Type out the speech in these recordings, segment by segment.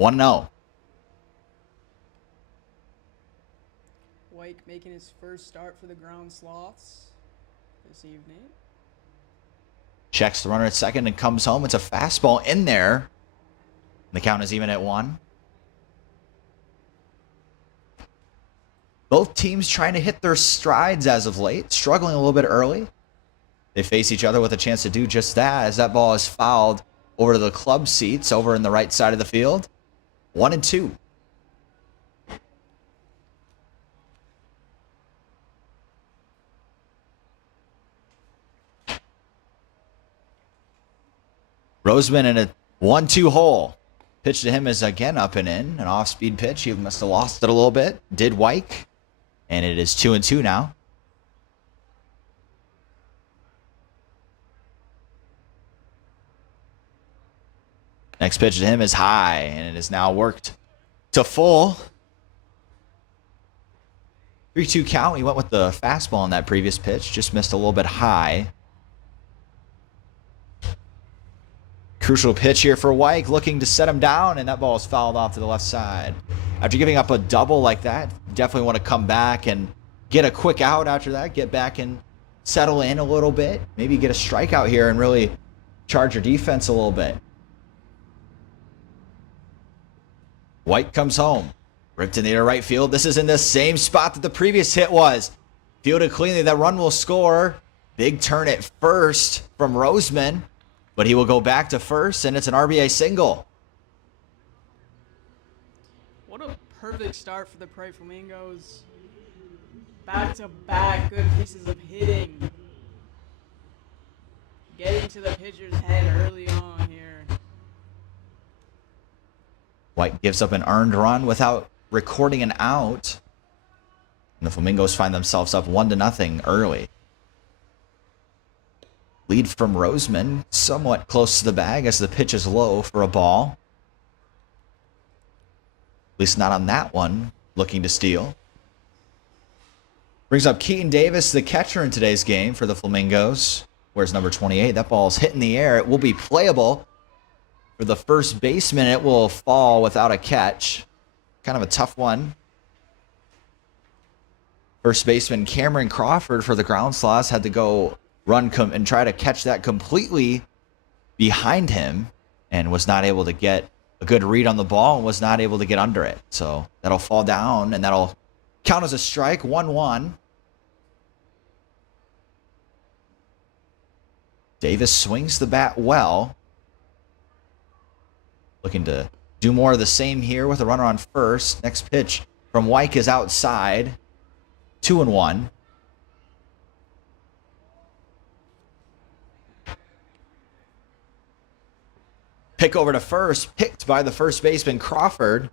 1-0. White making his first start for the Ground Sloths this evening. Checks the runner at second and comes home. It's a fastball in there. The count is even at 1. Both teams trying to hit their strides as of late, struggling a little bit early. They face each other with a chance to do just that as that ball is fouled over to the club seats over in the right side of the field. 1-2. Roseman in a 1-2 hole. Pitch to him is again up and in. An off-speed pitch. He must have lost it a little bit. Did Wyke. And it is 2-2 now. Next pitch to him is high, and it is now worked to full. 3-2 count. He went with the fastball on that previous pitch. Just missed a little bit high. Crucial pitch here for Wyke, looking to set him down, and that ball is fouled off to the left side. After giving up a double like that, definitely want to come back and get a quick out after that. Get back and settle in a little bit. Maybe get a strikeout here and really charge your defense a little bit. White comes home. Ripped in the air right field. This is in the same spot that the previous hit was. Fielded cleanly. That run will score. Big turn at first from Roseman. But he will go back to first, and it's an RBI single. What a perfect start for the Prairie Flamingos. Back-to-back good pieces of hitting. Getting to the pitcher's head early on here. White gives up an earned run without recording an out. And the Flamingos find themselves up 1-0 early. Lead from Roseman, somewhat close to the bag as the pitch is low for a ball. At least not on that one, looking to steal. Brings up Keaton Davis, the catcher in today's game for the Flamingos. Where's number 28? That ball's hit in the air. It will be playable for the first baseman. It will fall without a catch. Kind of a tough one. First baseman Cameron Crawford for the Ground Sloths had to go run and try to catch that completely behind him and was not able to get a good read on the ball and was not able to get under it. So that'll fall down and that'll count as a strike. 1-1. Davis swings the bat well. Looking to do more of the same here with a runner on first. Next pitch from Wyke is outside. 2-1. Pick over to first, picked by the first baseman Crawford.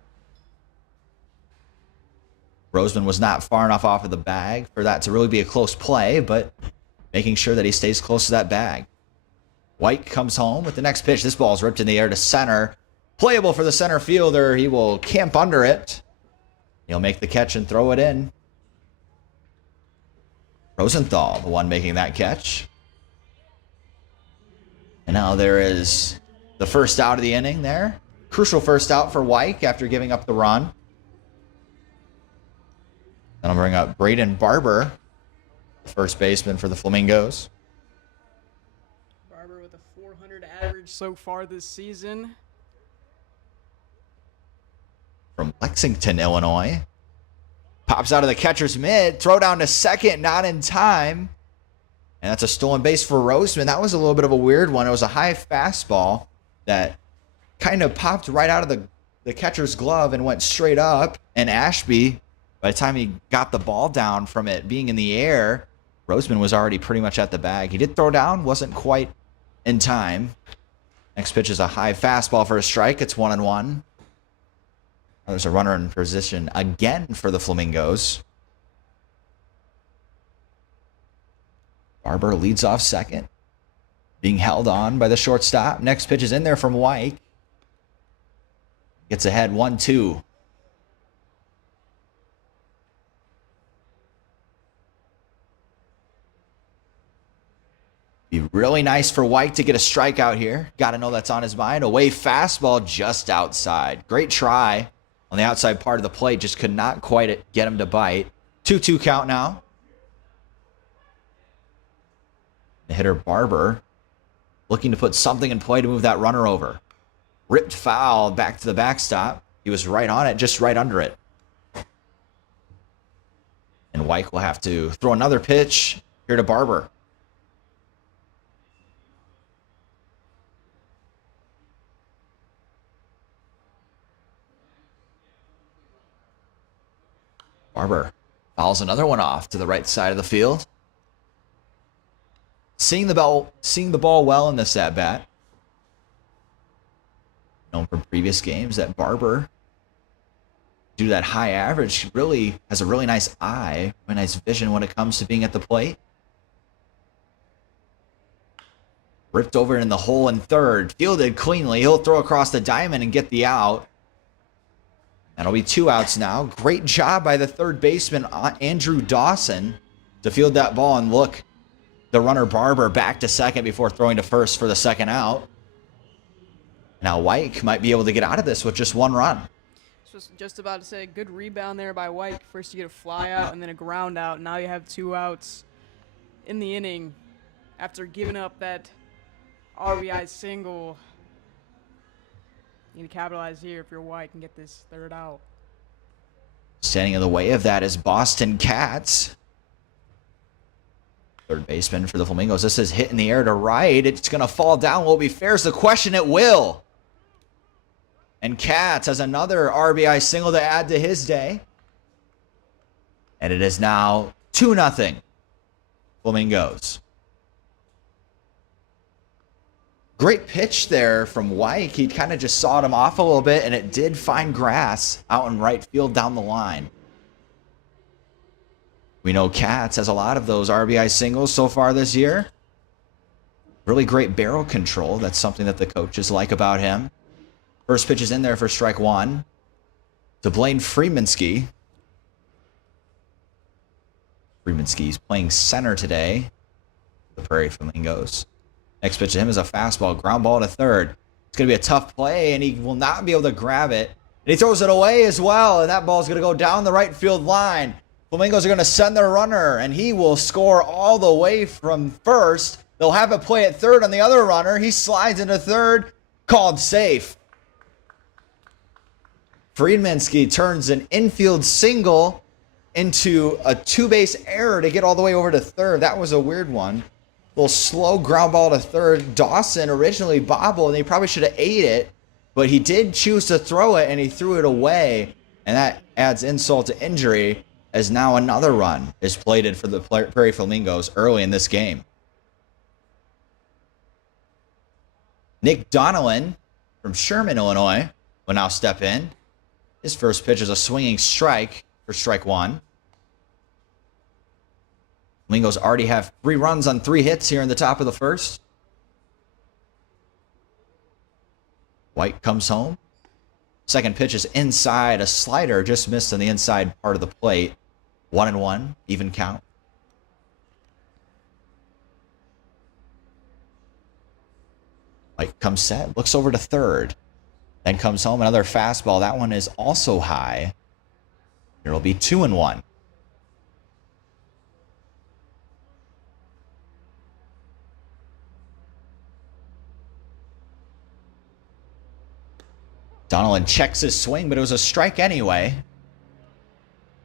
Roseman was not far enough off of the bag for that to really be a close play, but making sure that he stays close to that bag. White comes home with the next pitch. This ball is ripped in the air to center. Playable for the center fielder. He will camp under it. He'll make the catch and throw it in. Rosenthal, the one making that catch. And now there is the first out of the inning there. Crucial first out for Wyke after giving up the run. Then I'll bring up Braden Barber, the first baseman for the Flamingos. Barber with a 400 average so far this season. From Lexington, Illinois. Pops out of the catcher's mitt. Throw down to second, not in time. And that's a stolen base for Roseman. That was a little bit of a weird one. It was a high fastball that kind of popped right out of the catcher's glove and went straight up. And Ashby, by the time he got the ball down from it being in the air, Roseman was already pretty much at the bag. He did throw down, wasn't quite in time. Next pitch is a high fastball for a strike. It's 1-1. There's a runner in position again for the Flamingos. Barber leads off second. Being held on by the shortstop. Next pitch is in there from Wyke. Gets ahead 1-2. Be really Really nice for White to get a strikeout here. Got to know that's on his mind. Away fastball just outside. Great try on the outside part of the plate. Just could not quite get him to bite. 2-2 count now. The hitter Barber looking to put something in play to move that runner over. Ripped foul back to the backstop. He was right on it, just right under it. And White will have to throw another pitch here to Barber. Barber fouls another one off to the right side of the field. Seeing the ball well in this at bat. Known from previous games that Barber, due to that high average, really has a really nice eye, a nice vision when it comes to being at the plate. Ripped over in the hole in third, fielded cleanly. He'll throw across the diamond and get the out. That'll be 2 outs now. Great job by the third baseman, Andrew Dawson, to field that ball and look the runner Barber back to second before throwing to first for the second out. Now White might be able to get out of this with just 1 run. Just about to say, good rebound there by White. First you get a fly out and then a ground out. Now you have 2 outs in the inning after giving up that RBI single. You need to capitalize here if you're White and get this third out. Standing in the way of that is Boston Katz. Third baseman for the Flamingos. This is hit in the air to right. It's going to fall down. Will it be fair is the question. It will. And Katz has another RBI single to add to his day. And it is now 2-0 Flamingos. Great pitch there from White. He kind of just sawed him off a little bit, and it did find grass out in right field down the line. We know Katz has a lot of those RBI singles so far this year. Really great barrel control. That's something that the coaches like about him. First pitch is in there for strike 1 to Blaine Freemanski. Freemanski's playing center today. The Prairie Flamingos. Next pitch to him is a fastball, ground ball to third. It's going to be a tough play, and he will not be able to grab it. And he throws it away as well, and that ball is going to go down the right field line. Flamingos are going to send their runner, and he will score all the way from first. They'll have a play at third on the other runner. He slides into third, called safe. Freemanski turns an infield single into a 2-base error to get all the way over to third. That was a weird one. Little slow ground ball to third. Dawson originally bobbled, and he probably should have ate it, but he did choose to throw it, and he threw it away, and that adds insult to injury as now another run is plated for the Prairie Flamingos early in this game. Nick Donelan from Sherman, Illinois, will now step in. His first pitch is a swinging strike for strike 1. Flamingos already have 3 runs on 3 hits here in the top of the first. White comes home. Second pitch is inside. A slider just missed on the inside part of the plate. 1-1, even count. White comes set, looks over to third. Then comes home, another fastball. That one is also high. It'll be 2-1. Donelan checks his swing, but it was a strike anyway.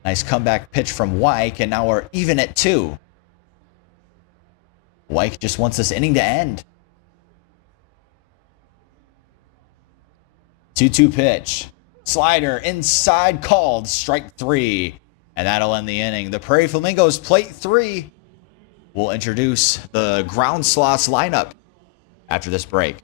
Nice comeback pitch from White, and now we're even at 2. White just wants this inning to end. 2-2 pitch. Slider inside, called strike 3. And that'll end the inning. The Prairie Flamingos plate 3 will introduce the ground slots lineup after this break.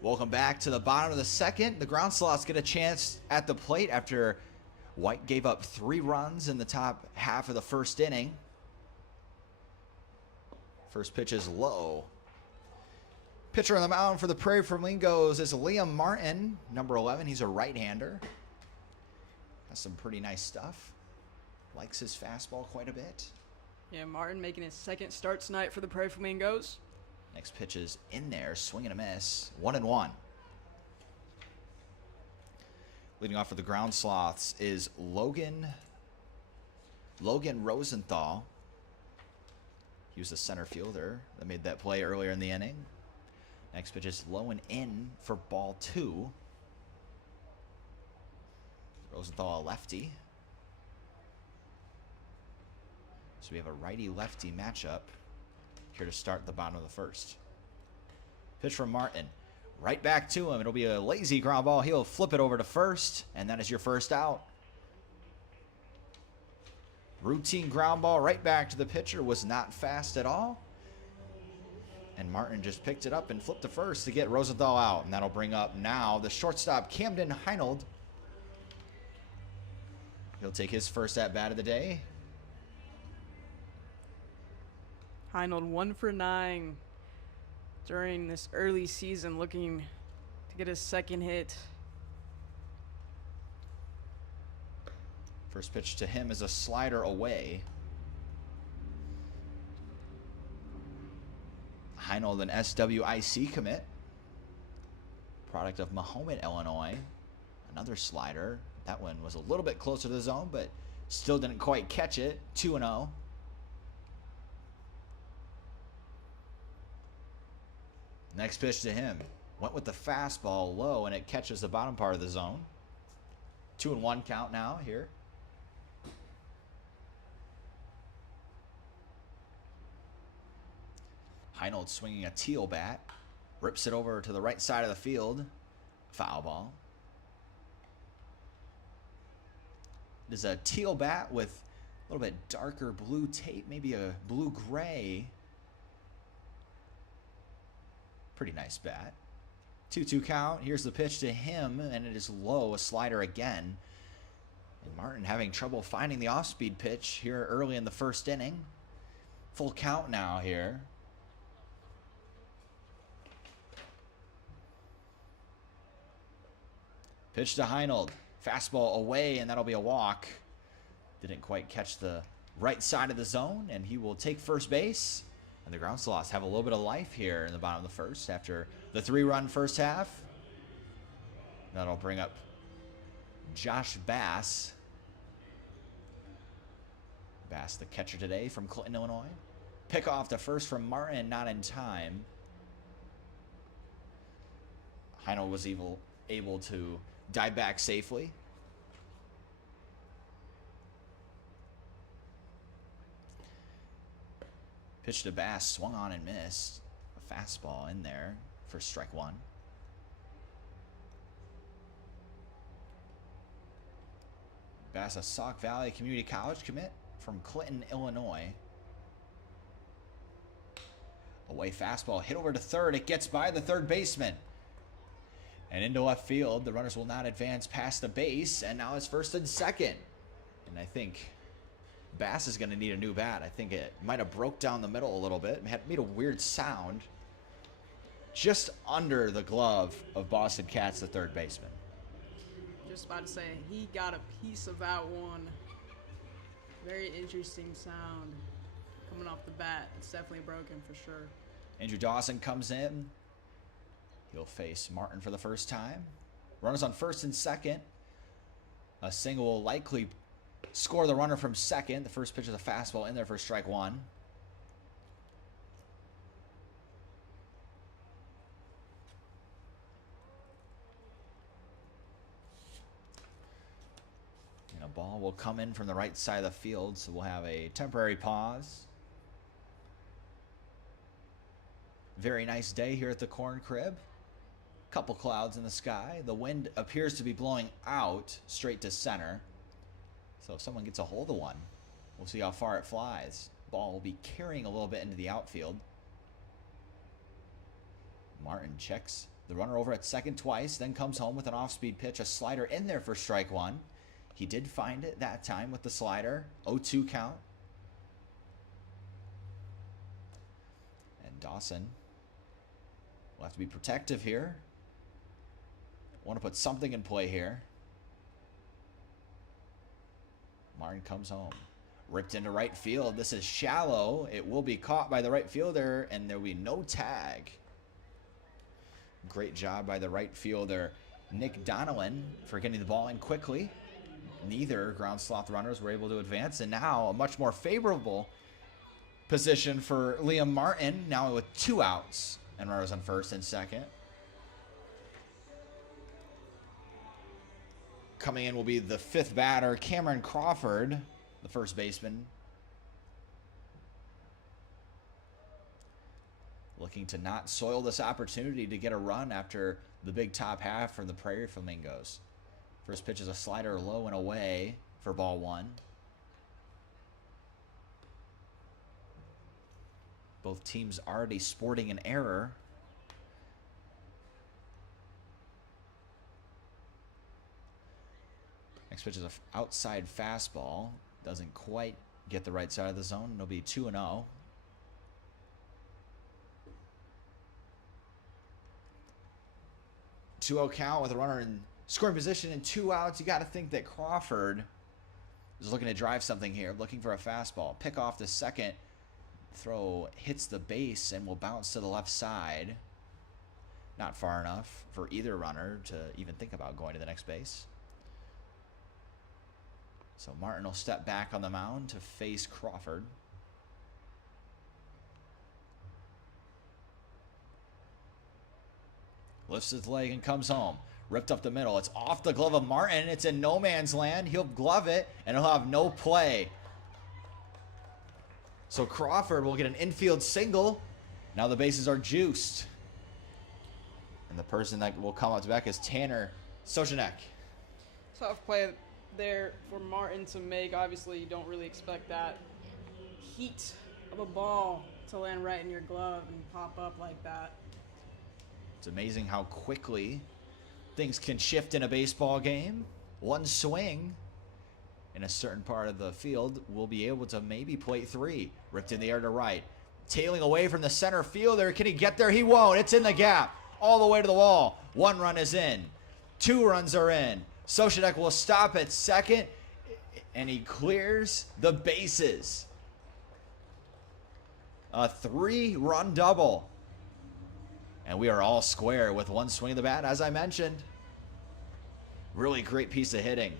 Welcome back to the bottom of the second. The ground sloths get a chance at the plate after White gave up 3 runs in the top half of the first inning. First pitch is low. Pitcher on the mound for the Prairie Flamingos is Liam Martin, number 11. He's a right-hander. Has some pretty nice stuff. Likes his fastball quite a bit. Yeah, Martin making his second start tonight for the Prairie Flamingos. Next pitch is in there, swing and a miss. 1-1. Leading off for the ground sloths is Logan Rosenthal. He was the center fielder that made that play earlier in the inning. Next pitch is low and in for ball 2. Rosenthal a lefty. So we have a righty-lefty matchup here to start the bottom of the first. Pitch from Martin. Right back to him. It'll be a lazy ground ball. He'll flip it over to first, and that is your first out. Routine ground ball right back to the pitcher. Was not fast at all. And Martin just picked it up and flipped to first to get Rosenthal out. And that'll bring up now the shortstop, Camden Heinold. He'll take his first at-bat of the day. Heinold 1 for 9 during this early season, looking to get his second hit. First pitch to him is a slider away. Heinold, an SWIC commit. Product of Mahomet, Illinois. Another slider. That one was a little bit closer to the zone, but still didn't quite catch it. 2-0. Next pitch to him. Went with the fastball low, and it catches the bottom part of the zone. 2-1 count now here. Heinold swinging a teal bat. Rips it over to the right side of the field. Foul ball. It is a teal bat with a little bit darker blue tape, maybe a blue-gray. Pretty nice bat. 2-2 count. Here's the pitch to him, and it is low, a slider again. And Martin having trouble finding the off-speed pitch here early in the first inning. Full count now here. Pitch to Heinold. Fastball away, and that'll be a walk. Didn't quite catch the right side of the zone, and he will take first base. And the ground sloths have a little bit of life here in the bottom of the first after the 3-run first half. That'll bring up Josh Bass. Bass, the catcher today from Clinton, Illinois. Pick off the first from Martin, not in time. Heinold was able to dive back safely. Pitch to Bass, swung on and missed. A fastball in there for strike 1. Bass, a Sauk Valley Community College commit from Clinton, Illinois. Away fastball, hit over to third. It gets by the third baseman. And into left field, the runners will not advance past the base, and now it's first and second. And I think Bass is going to need a new bat. I think it might have broke down the middle a little bit. It made a weird sound just under the glove of Boston Katz, the third baseman. Just about to say, he got a piece of that one. Very interesting sound coming off the bat. It's definitely broken for sure. Andrew Dawson comes in. He'll face Martin for the first time. Runners on first and second. A single will likely score the runner from second. The first pitch of the fastball in there for strike 1. And a ball will come in from the right side of the field, so we'll have a temporary pause. Very nice day here at the Corn Crib. Couple clouds in the sky. The wind appears to be blowing out straight to center. So if someone gets a hold of one, we'll see how far it flies. Ball will be carrying a little bit into the outfield. Martin checks The runner over at second twice, then comes home with an off-speed pitch, a slider in there for strike one. He did find it that time with the slider. 0-2 count. And Dawson will have to be protective here. Want to put something in play here. Martin comes home. Ripped into right field. This is shallow. It will be caught by the right fielder, and there will be no tag. Great job by the right fielder, Nick Donnellan, for getting the ball in quickly. Neither ground sloth runners were able to advance, and now a much more favorable position for Liam Martin, now with 2 outs and runners on first and second. Coming in will be the 5th batter, Cameron Crawford, the first baseman. Looking to not soil this opportunity to get a run after the big top half from the Prairie Flamingos. First pitch is a slider low and away for ball 1. Both teams already sporting an error. Next pitch is an outside fastball. Doesn't quite get the right side of the zone. It'll be 2-0. Two-0 count with a runner in scoring position and 2 outs. You got to think that Crawford is looking to drive something here, looking for a fastball. Pick off the second. Throw hits the base and will bounce to the left side. Not far enough for either runner to even think about going to the next base. So Martin will step back on the mound to face Crawford. Lifts his leg and comes home. Ripped up the middle. It's off the glove of Martin. It's in no man's land. He'll glove it, and he'll have no play. So Crawford will get an infield single. Now the bases are juiced. And the person that will come up to back is Tanner Sojanek. Tough play there for Martin to make. Obviously, you don't really expect that heat of a ball to land right in your glove and pop up like that. It's amazing how quickly things can shift in a baseball game. One swing in a certain part of the field will be able to maybe plate 3. Ripped in the air to right. Tailing away from the center fielder. Can he get there? He won't. It's in the gap. All the way to the wall. 1 run is in. 2 runs are in. Sojanek will stop at second, and he clears the bases. A 3-run double. And we are all square with 1 swing of the bat, as I mentioned. Really great piece of hitting.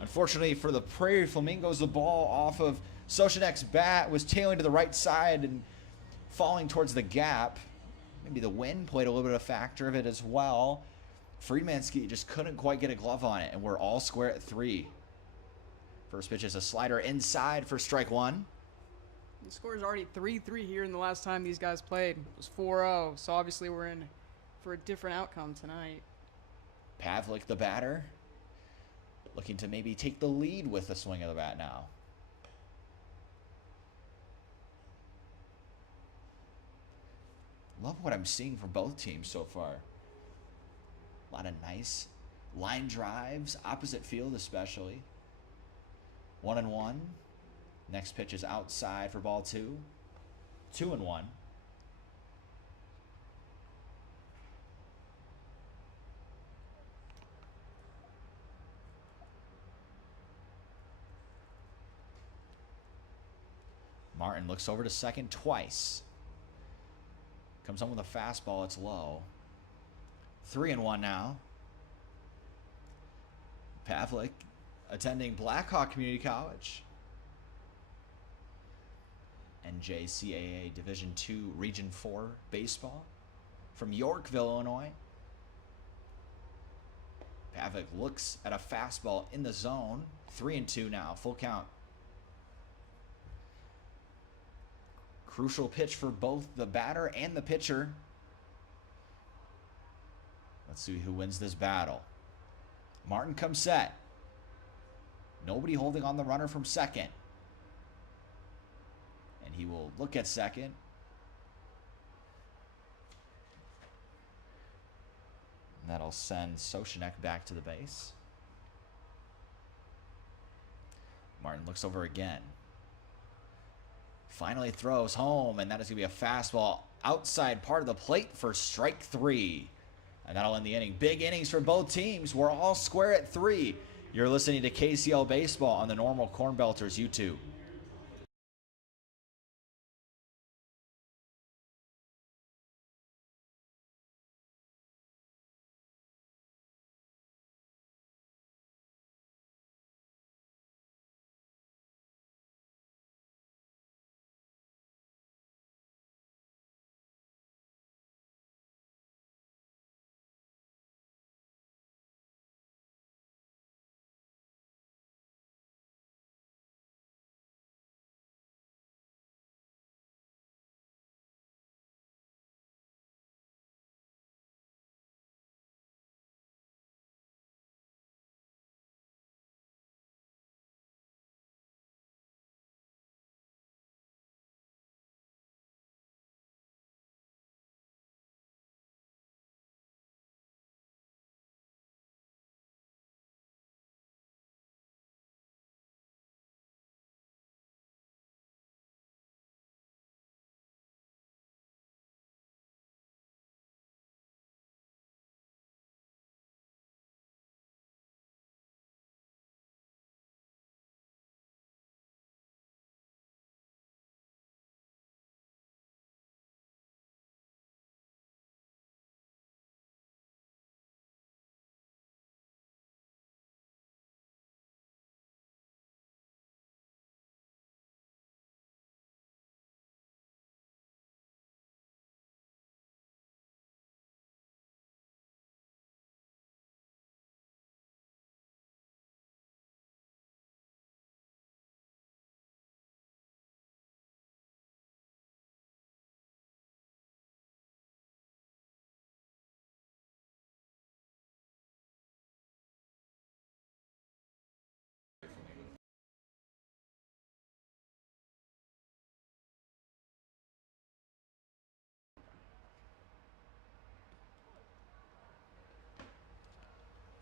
Unfortunately for the Prairie Flamingos, the ball off of Sojanek's bat was tailing to the right side and falling towards the gap. Maybe the wind played a little bit of a factor of it as well. Friedmanski just couldn't quite get a glove on it, and we're all square at 3. First pitch is a slider inside for strike 1. The score is already 3-3 here in the last time these guys played. It was 4-0, so obviously we're in for a different outcome tonight. Pavlik, the batter, looking to maybe take the lead with the swing of the bat now. Love what I'm seeing from both teams so far. A lot of nice line drives, opposite field especially. 1-1. Next pitch is outside for ball 2. 2-1. Martin looks over to second twice. Comes home with a fastball. It's low. 3-1 now. Pavlik attending Blackhawk Community College. NJCAA Division II Region 4 baseball from Yorkville, Illinois. Pavlik looks at a fastball in the zone. 3-2 now. Full count. Crucial pitch for both the batter and the pitcher. Let's see who wins this battle. Martin comes set. Nobody holding on the runner from second. And he will look at second. That'll send Soshinek back to the base. Martin looks over again. Finally throws home, and that is going to be a fastball outside part of the plate for strike 3. And that'll end the inning. Big innings for both teams. We're all square at 3. You're listening to KCL Baseball on the Normal Corn Belters YouTube.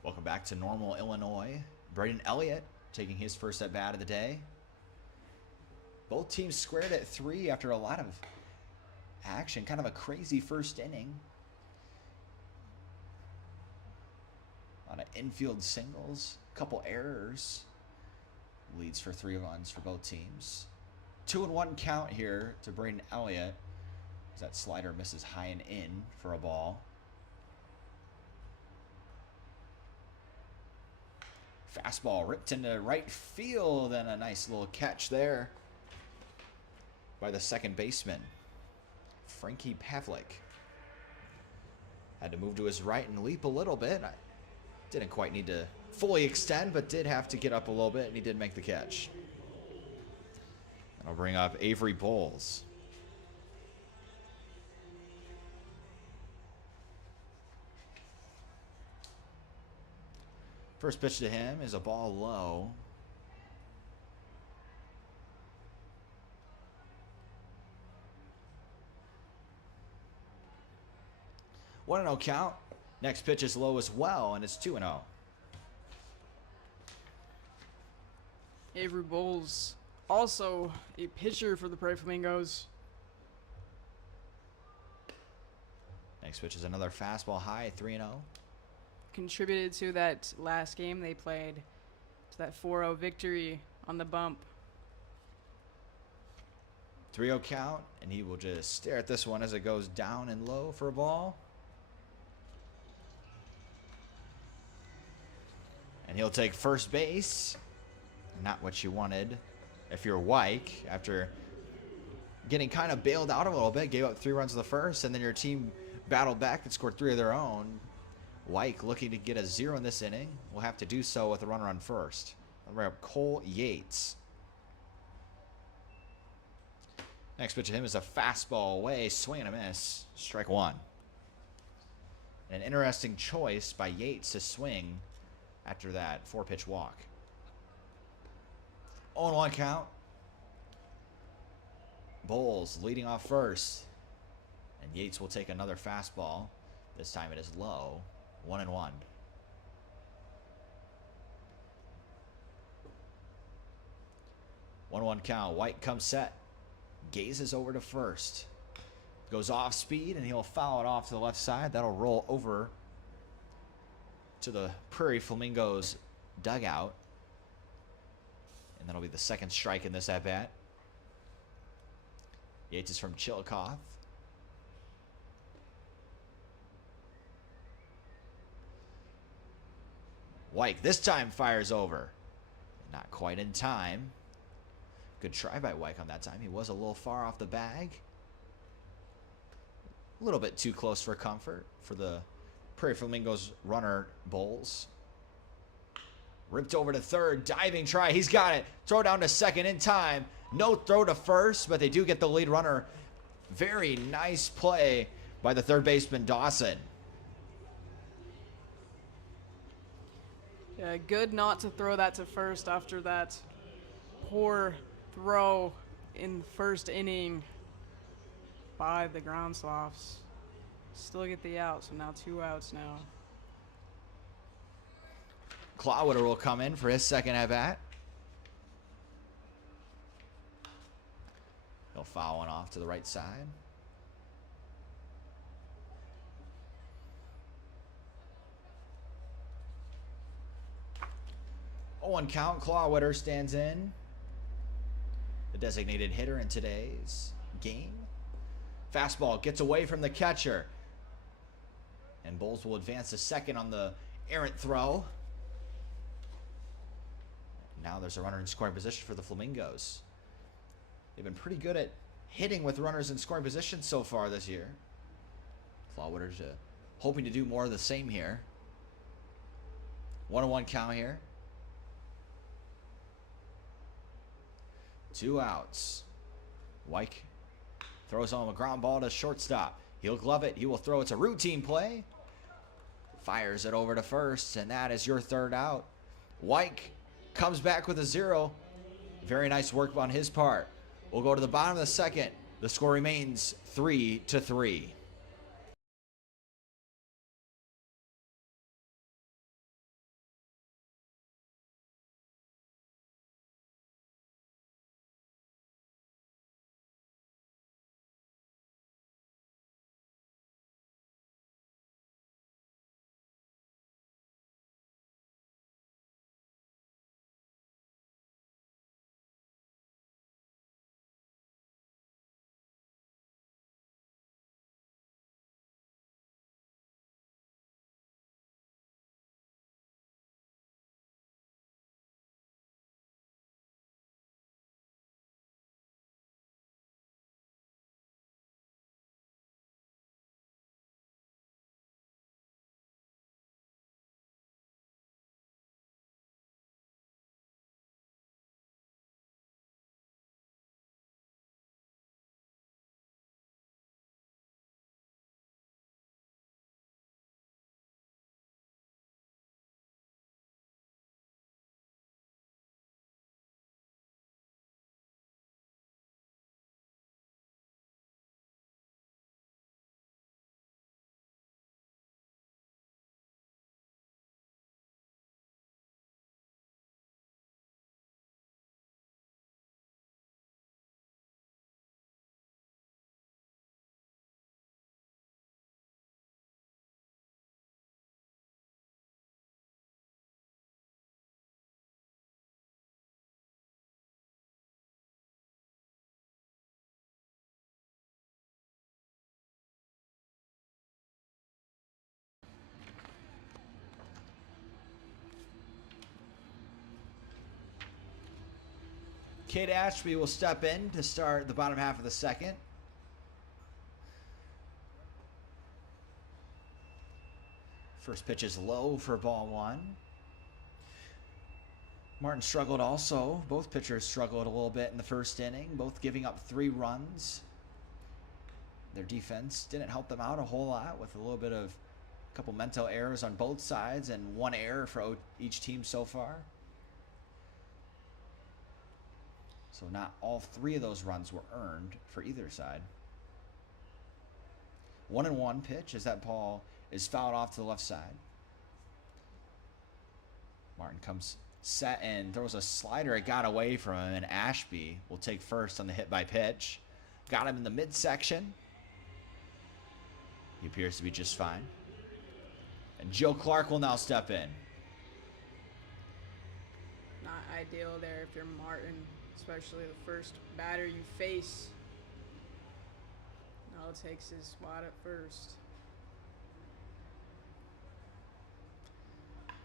Welcome back to Normal, Illinois. Braden Elliott taking his first at bat of the day. Both teams squared at 3 after a lot of action. Kind of a crazy first inning. A lot of infield singles, a couple errors. Leads for 3 runs for both teams. 2-1 count here to Braden Elliott. As that slider misses high and in for a ball. Fastball ripped into right field, and a nice little catch there by the second baseman, Frankie Pavlik. Had to move to his right and leap a little bit. Didn't quite need to fully extend, but did have to get up a little bit, and he did make the catch. I'll bring up Avery Bowles. First pitch to him is a ball low. One 1-0 count. Next pitch is low as well, and it's 2-0. Avery Bowles, also a pitcher for the Prairie Flamingos. Next pitch is another fastball high, 3-0. Contributed to that last game they played, to that 4-0 victory on the bump. 3-0 count, and he will just stare at this one as it goes down and low for a ball. And he'll take first base. Not what you wanted if you're Wyke, after getting kind of bailed out a little bit. Gave up 3 runs in the first, and then your team battled back and scored 3 of their own. Wyke looking to get a 0 in this inning. Will have to do so with a runner on first. I'll bring up Cole Yates. Next pitch to him is a fastball away, swing and a miss, strike 1. An interesting choice by Yates to swing after that 4-pitch walk. 0-1 count. Bowles leading off first. And Yates will take another fastball. This time it is low. 1-1. 1-1 count. White comes set. Gazes over to first. Goes off speed, and he'll foul it off to the left side. That'll roll over to the Prairie Flamingos dugout. And that'll be the second strike in this at-bat. Yates is from Chillicothe. White this time fires over. Not quite in time. Good try by White on that time. He was a little far off the bag. A little bit too close for comfort for the Prairie Flamingos runner Bowles. Ripped over to third. Diving try. He's got it. Throw down to second in time. No throw to first, but they do get the lead runner. Very nice play by the third baseman Dawson. Yeah, good not to throw that to first after that poor throw in the first inning by the Ground Sloths. Still get the out, so now 2 outs now. Clawwitter will come in for his second at-bat. He'll foul one off to the right side. One count. Clawwitter stands in. The designated hitter in today's game. Fastball gets away from the catcher. And Bowles will advance to second on the errant throw. Now there's a runner in scoring position for the Flamingos. They've been pretty good at hitting with runners in scoring position so far this year. Clawwitter's hoping to do more of the same here. 1-1 count here. 2 outs. White throws on a ground ball to shortstop. He'll glove it. He will throw. It's a routine play. Fires it over to first, and that is your third out. White comes back with a 0. Very nice work on his part. We'll go to the bottom of the second. The score remains 3-3. Kate Ashby will step in to start the bottom half of the second. First pitch is low for ball 1. Martin struggled also. Both pitchers struggled a little bit in the first inning, both giving up 3 runs. Their defense didn't help them out a whole lot, with a little bit of a couple mental errors on both sides and 1 error for each team so far. So not all 3 of those runs were earned for either side. 1-1 pitch as that ball is fouled off to the left side. Martin comes set and throws a slider. It got away from him, and Ashby will take first on the hit by pitch. Got him in the midsection. He appears to be just fine. And Joe Clark will now step in. Not ideal there if you're Martin, especially the first batter you face. All it takes is spot at first.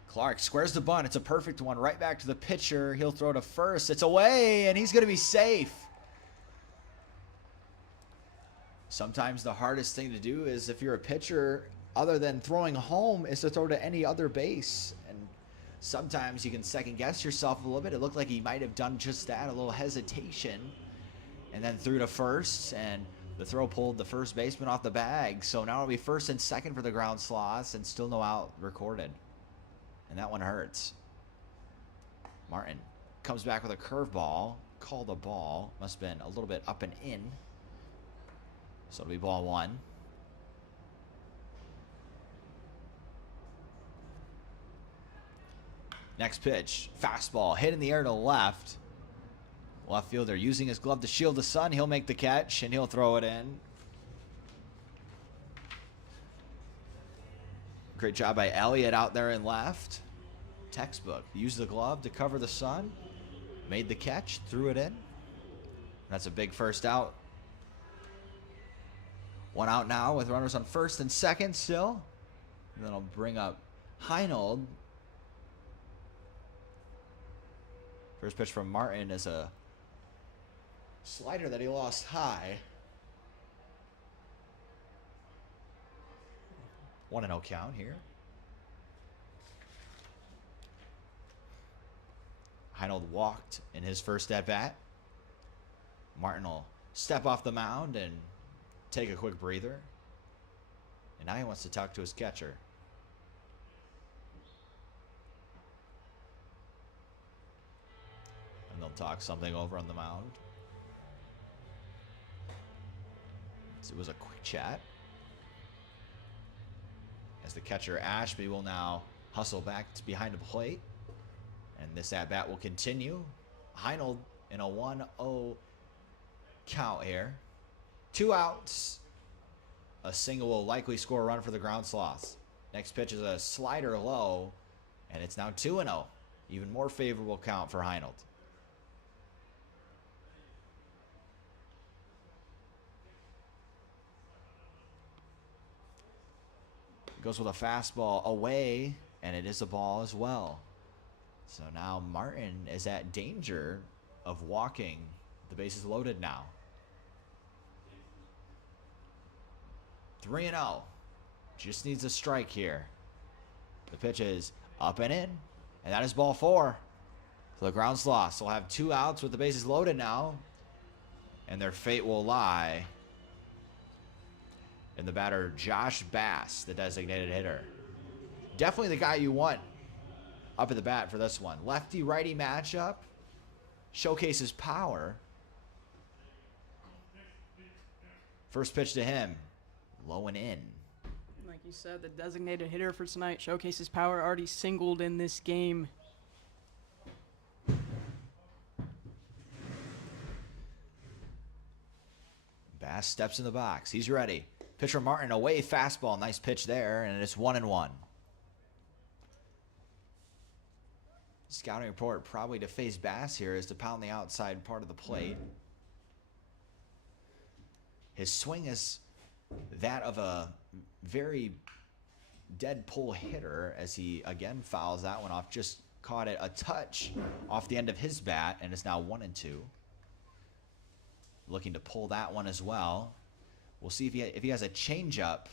Clark squares the bunt. It's a perfect one. Right back to the pitcher. He'll throw to first. It's away, and he's going to be safe. Sometimes the hardest thing to do is, if you're a pitcher, other than throwing home, is to throw to any other base. And sometimes you can second guess yourself a little bit. It looked like he might have done just that, a little hesitation, and then threw to first, and the throw pulled the first baseman off the bag. So now it'll be first and second for the ground sloths, and still no out recorded. And that one hurts. Martin comes back with a curveball. Called a ball. Must have been a little bit up and in. So it'll be ball one. Next pitch. Fastball. Hit in the air to left. Left fielder using his glove to shield the sun. He'll make the catch, and he'll throw it in. Great job by Elliott out there in left. Textbook. Used the glove to cover the sun. Made the catch. Threw it in. That's a big first out. One out now with runners on first and second still. And then I'll bring up Heinold. First pitch from Martin is a slider that he lost high. 1-0 count here. Heinold walked in his first at bat. Martin will step off the mound and take a quick breather. And now he wants to talk to his catcher. And they'll talk something over on the mound. So it was a quick chat. As the catcher Ashby will now hustle back to behind the plate. And this at-bat will continue. Heinold in a 1-0 count here. 2 outs. A single will likely score a run for the ground sloths. Next pitch is a slider low. And it's now 2-0. Even more favorable count for Heinold. Goes with a fastball away, and it is a ball as well. So now Martin is at danger of walking. The bases loaded now. 3-0. Just needs a strike here. The pitch is up and in, and that is ball 4. So the ground sloths will have 2 outs with the bases loaded now, and their fate will lie in the batter Josh Bass, the designated hitter. Definitely the guy you want up at the bat for this one. Lefty-righty matchup. Showcases power. First pitch to him. Low and in. Like you said, the designated hitter for tonight showcases power. Already singled in this game. Bass steps in the box. He's ready. Pitcher Martin away, fastball. Nice pitch there, and it's 1-1. Scouting report probably to face Bass here is to pound the outside part of the plate. His swing is that of a very dead pull hitter as he again fouls that one off. Just caught it a touch off the end of his bat, and it's now 1-2. Looking to pull that one as well. We'll see if he has a changeup.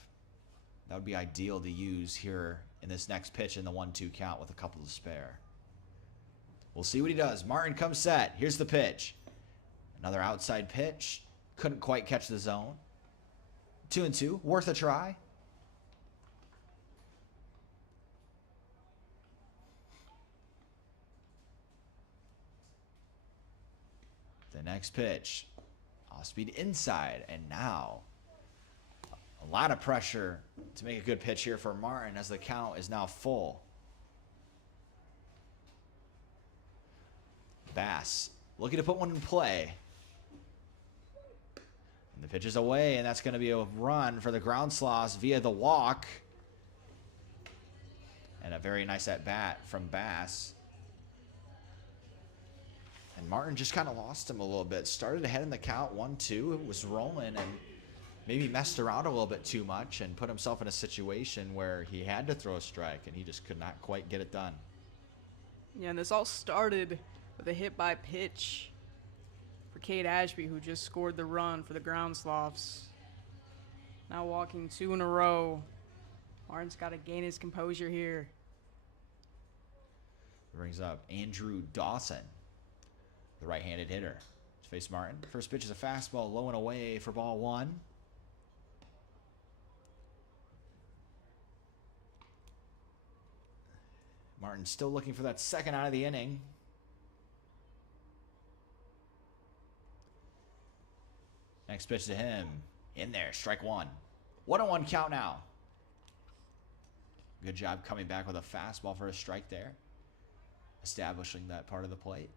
That would be ideal to use here in this next pitch in the 1-2 count with a couple to spare. We'll see what he does. Martin comes set. Here's the pitch. Another outside pitch. Couldn't quite catch the zone. 2-2. Worth a try. The next pitch. Off speed inside. And now a lot of pressure to make a good pitch here for Martin as the count is now full. Bass looking to put one in play. And the pitch is away, and that's going to be a run for the ground sloths via the walk. And a very nice at-bat from Bass. And Martin just kind of lost him a little bit. Started ahead in the count, 1-2. It was rolling and maybe messed around a little bit too much and put himself in a situation where he had to throw a strike, and he just could not quite get it done. Yeah, and this all started with a hit by pitch for Cade Ashby, who just scored the run for the ground sloths. Now walking 2 in a row. Martin's got to gain his composure here. Brings up Andrew Dawson, the right-handed hitter, to face Martin. First pitch is a fastball, low and away for ball 1. Martin still looking for that second out of the inning. Next pitch to him. In there, strike 1. 1-1 count now. Good job coming back with a fastball for a strike there. Establishing that part of the plate.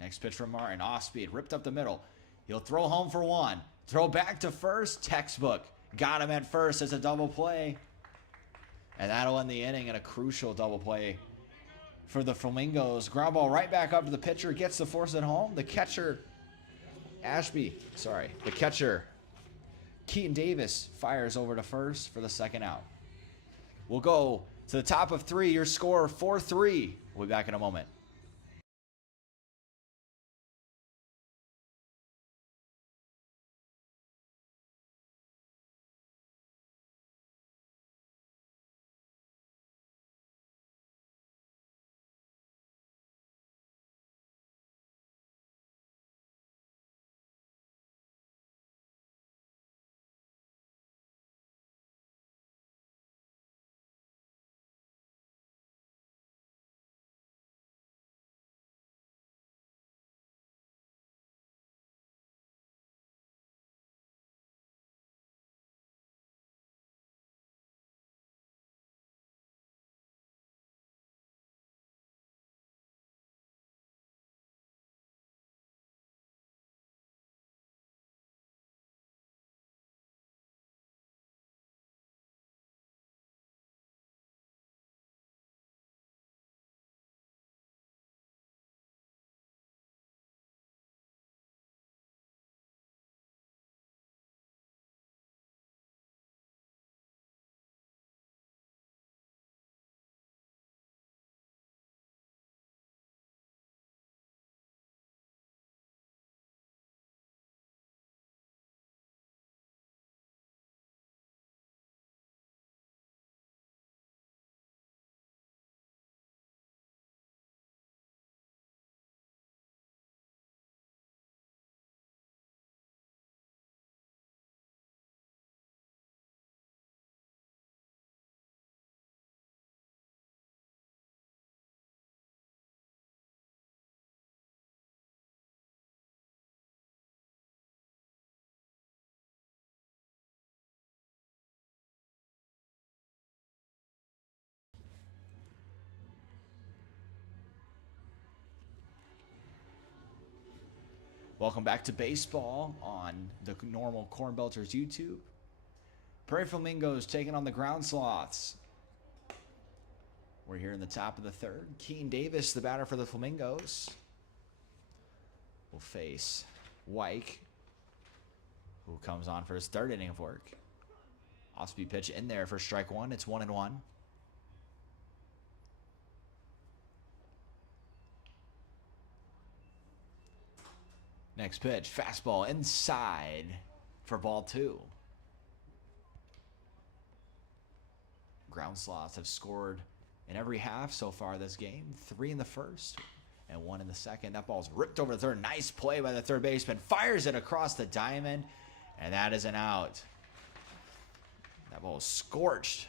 Next pitch from Martin. Off speed, ripped up the middle. He'll throw home for 1. Throw back to first. Textbook. Got him at first as a double play. And that'll end the inning in a crucial double play for the Flamingos. Ground ball right back up to the pitcher. Gets the force at home. The catcher, the catcher, Keaton Davis, fires over to first for the second out. We'll go to the top of 3. Your score, 4-3. We'll be back in a moment. Welcome back to baseball on the normal Corn Belters YouTube. Prairie Flamingos taking on the Ground Sloths. We're here in the top of the 3rd. Keaton Davis, the batter for the Flamingos, will face Wyke, who comes on for his 3rd inning of work. Off-speed pitch in there for strike 1. It's 1-1. Next pitch, fastball inside for ball 2. Ground Sloths have scored in every half so far this game. 3 in the first and 1 in the second. That ball's ripped over the third. Nice play by the third baseman. Fires it across the diamond, and that is an out. That ball is scorched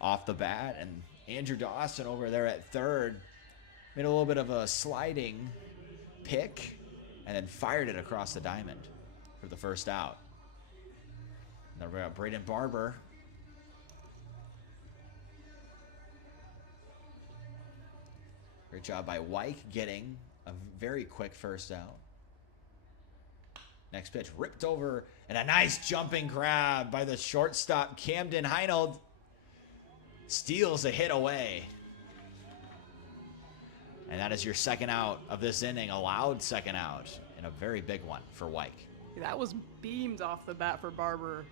off the bat, and Andrew Dawson over there at third made a little bit of a sliding pick and then fired it across the diamond for the first out. Now we got Braden Barber Great job by Wyke getting a very quick first out. Next pitch ripped over, and a nice jumping grab by the shortstop Camden Heinold. Steals a hit away. And that is your second out of this inning, allowed second out, and a very big one for Wyke. That was beamed off the bat for Barber.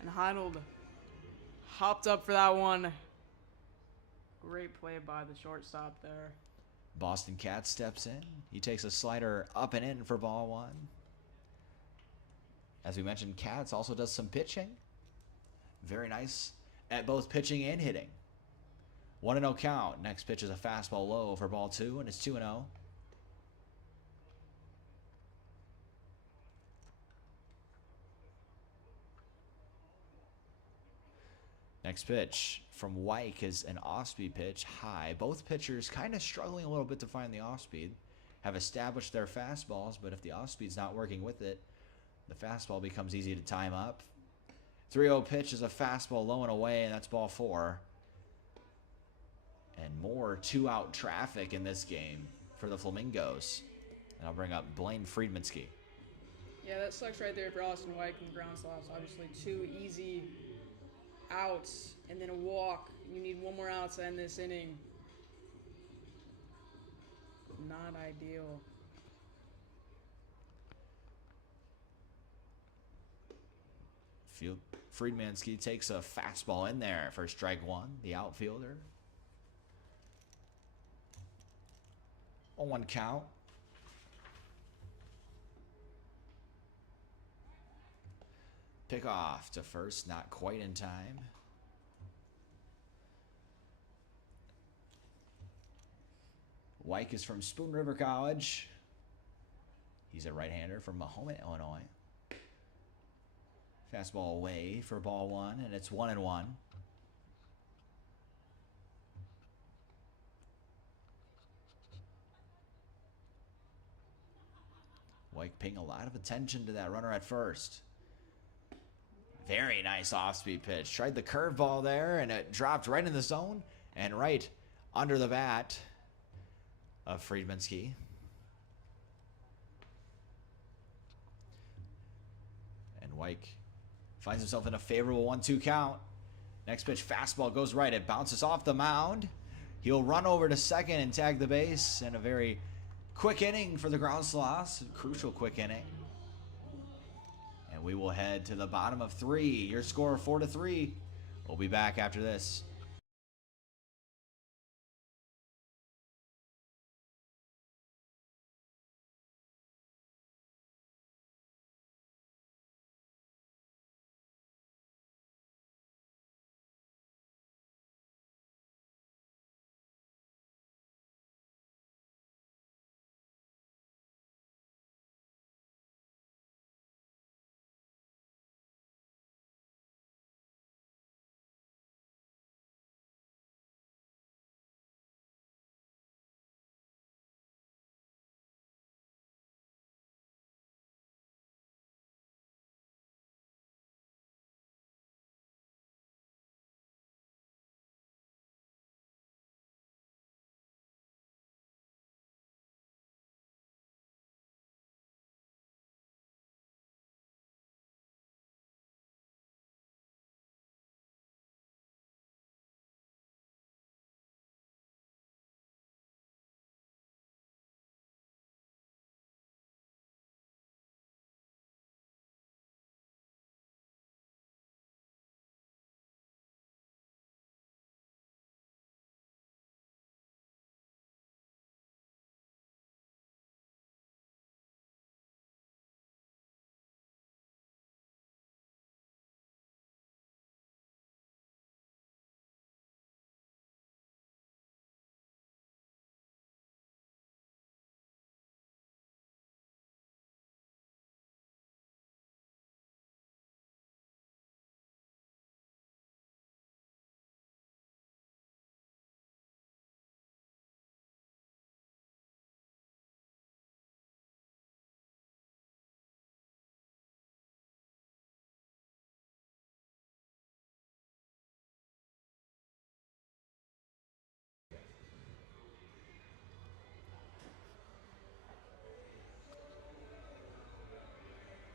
And Heinold hopped up for that one. Great play by the shortstop there. Boston Cat steps in. He takes a slider up and in for ball one. As we mentioned, Cats also does some pitching. Very nice at both pitching and hitting. 1-0 count. Next pitch is a fastball low for ball two, and it's 2-0. Next pitch from Wyke is an off-speed pitch, high. Both pitchers kind of struggling a little bit to find the off-speed. Have established their fastballs, but if the off-speed's not working with it, the fastball becomes easy to time up. 3-0 pitch is a fastball low and away, and that's ball four. And more two-out traffic in this game for the Flamingos. And I'll bring up Blaine Friedmansky. Yeah, that sucks right there for Austin Wyke and the ground slots. Obviously, two easy outs and then a walk. You need one more out to end this inning. Not ideal. Friedmansky takes a fastball in there for strike one, the outfielder. 0-1 count. Pick off to first, not quite in time. Wyke is from Spoon River College. He's a right-hander from Mahomet, Illinois. Fastball away for ball one, and it's 1-1. Wyke paying a lot of attention to that runner at first. Very nice off-speed pitch. Tried the curveball there, and it dropped right in the zone and right under the bat of Friedmansky. And Wyke finds himself in a favorable 1-2 count. Next pitch, fastball goes right. It bounces off the mound. He'll run over to second and tag the base. And a very quick inning for the ground sloths. Crucial quick inning. And we will head to the bottom of three. Your score 4-3. We'll be back after this.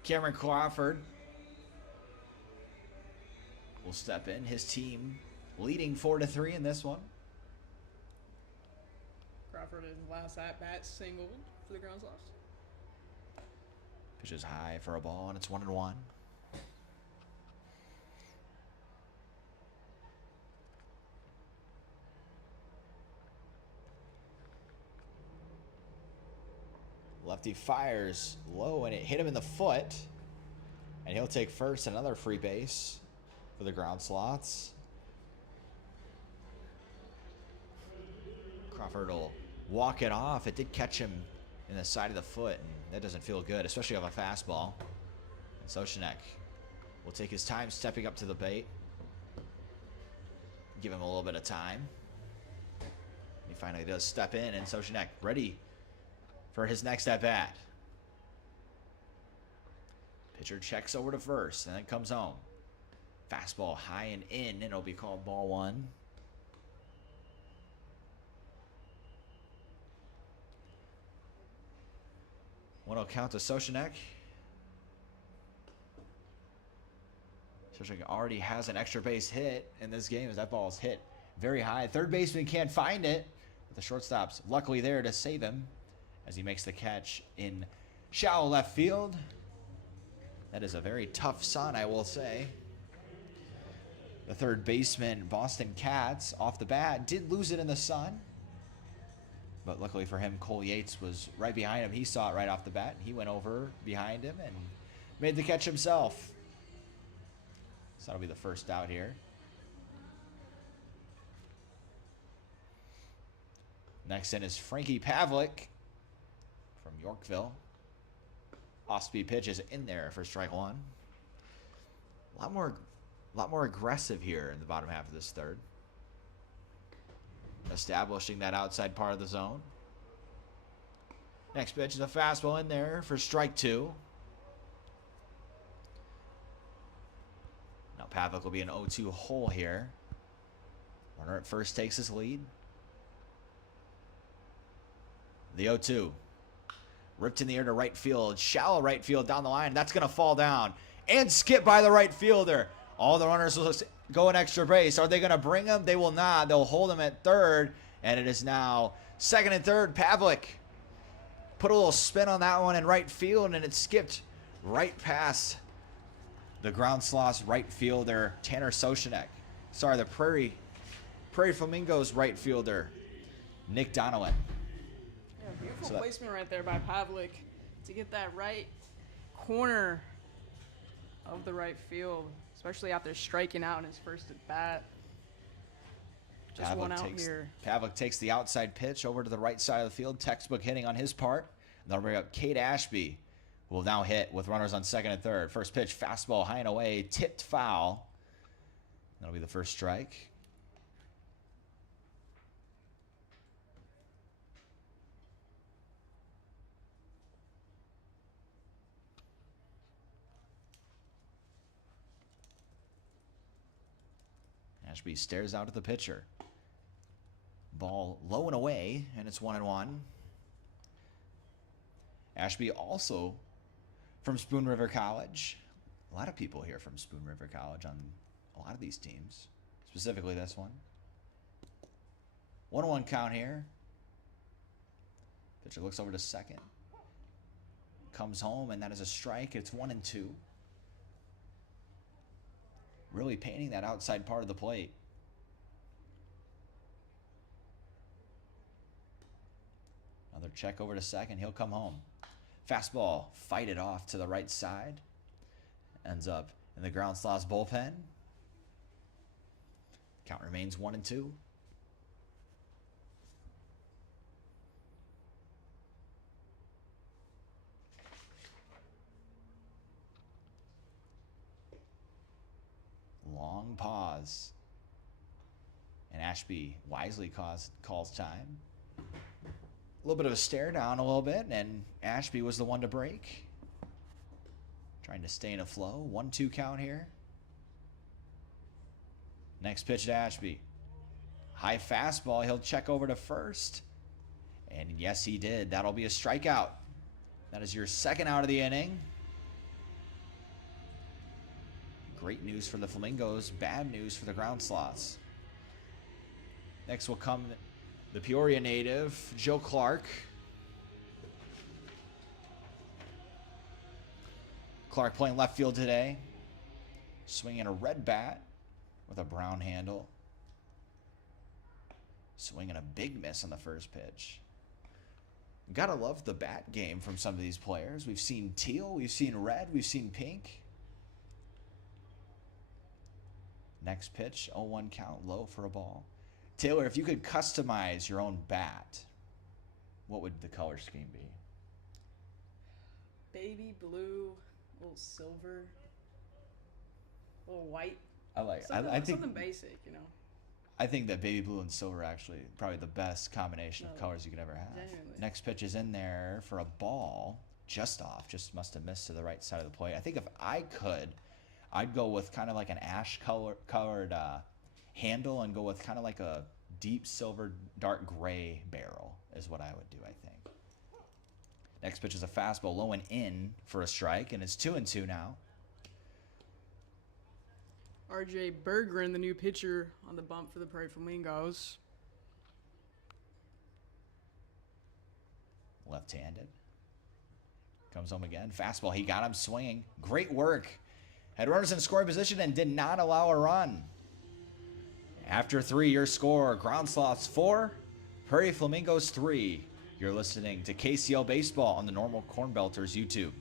Cameron Crawford will step in. His team leading 4-3 in this one. Crawford in his last at bat singled for the ground slots. Pitches high for a ball, and it's 1-1. Lefty fires low, and it hit him in the foot. And he'll take first, another free base for the ground slots. Crawford will walk it off. It did catch him in the side of the foot, and that doesn't feel good, especially off a fastball. And Soshinek will take his time stepping up to the plate. Give him a little bit of time. He finally does step in, and Soshinek ready for his next at-bat. Pitcher checks over to first, and then comes home. Fastball high and in, and it'll be called ball one. One will count to Soshinek. Soshinek already has an extra base hit in this game as that ball is hit very high. Third baseman can't find it, but the shortstop's luckily there to save him as he makes the catch in shallow left field. That is a very tough sun, I will say. The third baseman, Boston Cats, off the bat, did lose it in the sun. But luckily for him, Cole Yates was right behind him. He saw it right off the bat. He went over behind him and made the catch himself. So that'll be the first out here. Next in is Frankie Pavlik from Yorkville. Off-speed pitch is in there for strike one. A lot more aggressive here in the bottom half of this third. Establishing that outside part of the zone. Next pitch is a fastball in there for strike two. Now Pavlik will be an 0-2 hole here. Runner at first takes his lead. The 0-2. Ripped in the air to right field. Shallow right field down the line. That's going to fall down. And skip by the right fielder. All the runners will go an extra base. Are they going to bring him? They will not. They'll hold him at third. And it is now second and third. Pavlik put a little spin on that one in right field. And it skipped right past the ground slots right fielder, Tanner Soshinek. Sorry, the Prairie Flamingos right fielder, Nick Donovan. Beautiful placement right there by Pavlik to get that right corner of the right field, especially after striking out in his first at bat. Just one out here. Pavlik takes the outside pitch over to the right side of the field. Textbook hitting on his part. And they'll bring up Cade Ashby, who will now hit with runners on second and third. First pitch, fastball high and away, tipped foul. That'll be the first strike. Ashby stares out at the pitcher. Ball low and away, and it's 1-1. Ashby also from Spoon River College. A lot of people here from Spoon River College on a lot of these teams, specifically this one. 1-1 count here. Pitcher looks over to second. Comes home, and that is a strike. It's 1-2. Really painting that outside part of the plate. Another check over to second. He'll come home. Fastball, fight it off to the right side. Ends up in the ground slots bullpen. Count remains 1-2. Long pause. And Ashby wisely calls time. A little bit of a stare down a little bit, and Ashby was the one to break. Trying to stay in a flow. 1-2 count here. Next pitch to Ashby. High fastball. He'll check over to first. And yes, he did. That'll be a strikeout. That is your second out of the inning. Great news for the Flamingos, bad news for the ground sloths. Next will come the Peoria native, Joe Clark. Clark playing left field today. Swinging a red bat with a brown handle. Swinging a big miss on the first pitch. Gotta love the bat game from some of these players. We've seen teal, we've seen red, we've seen pink. Next pitch, 0-1 count, low for a ball. Taylor, if you could customize your own bat, what would the color scheme be? Baby blue, a little silver, a little white. I think something basic, you know. I think that baby blue and silver actually probably the best combination of colors you could ever have. Genuinely. Next pitch is in there for a ball, just off, just must have missed to the right side of the plate. I think if I could, I'd go with kind of like an ash colored handle and go with kind of like a deep silver, dark gray barrel is what I would do, I think. Next pitch is a fastball, low and in for a strike, and it's 2-2 now. RJ Berggren, the new pitcher on the bump for the Prairie Flamingos. Left-handed. Comes home again. Fastball. He got him swinging. Great work. Had runners in scoring position and did not allow a run. After 3, your score, Ground Sloths 4, Prairie Flamingos 3. You're listening to KCL Baseball on the Normal Corn Belters YouTube.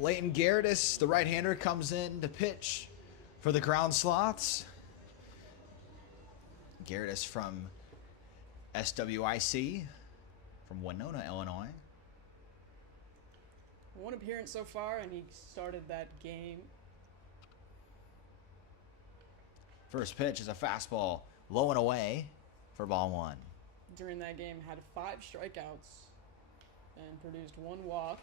Leighton Gerardis, the right-hander, comes in to pitch for the Ground Sloths. Gerardis from SWIC, from Winona, Illinois. One appearance so far, and he started that game. First pitch is a fastball, low and away for ball 1. During that game, had 5 strikeouts and produced 1 walk.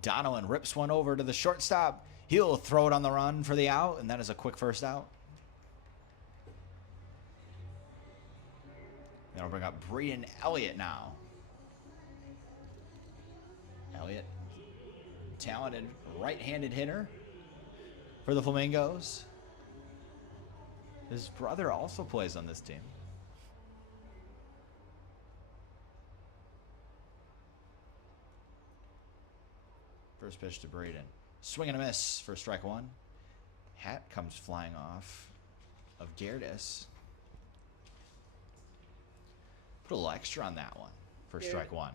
Donovan rips one over to the shortstop. He'll throw it on the run for the out, and that is a quick first out. That'll bring up Braden Elliott now. Elliott, talented right-handed hitter for the Flamingos. His brother also plays on this team. First pitch to Braden. Swing and a miss for strike one. Hat comes flying off of Gerdes. Put a little extra on that one for strike one.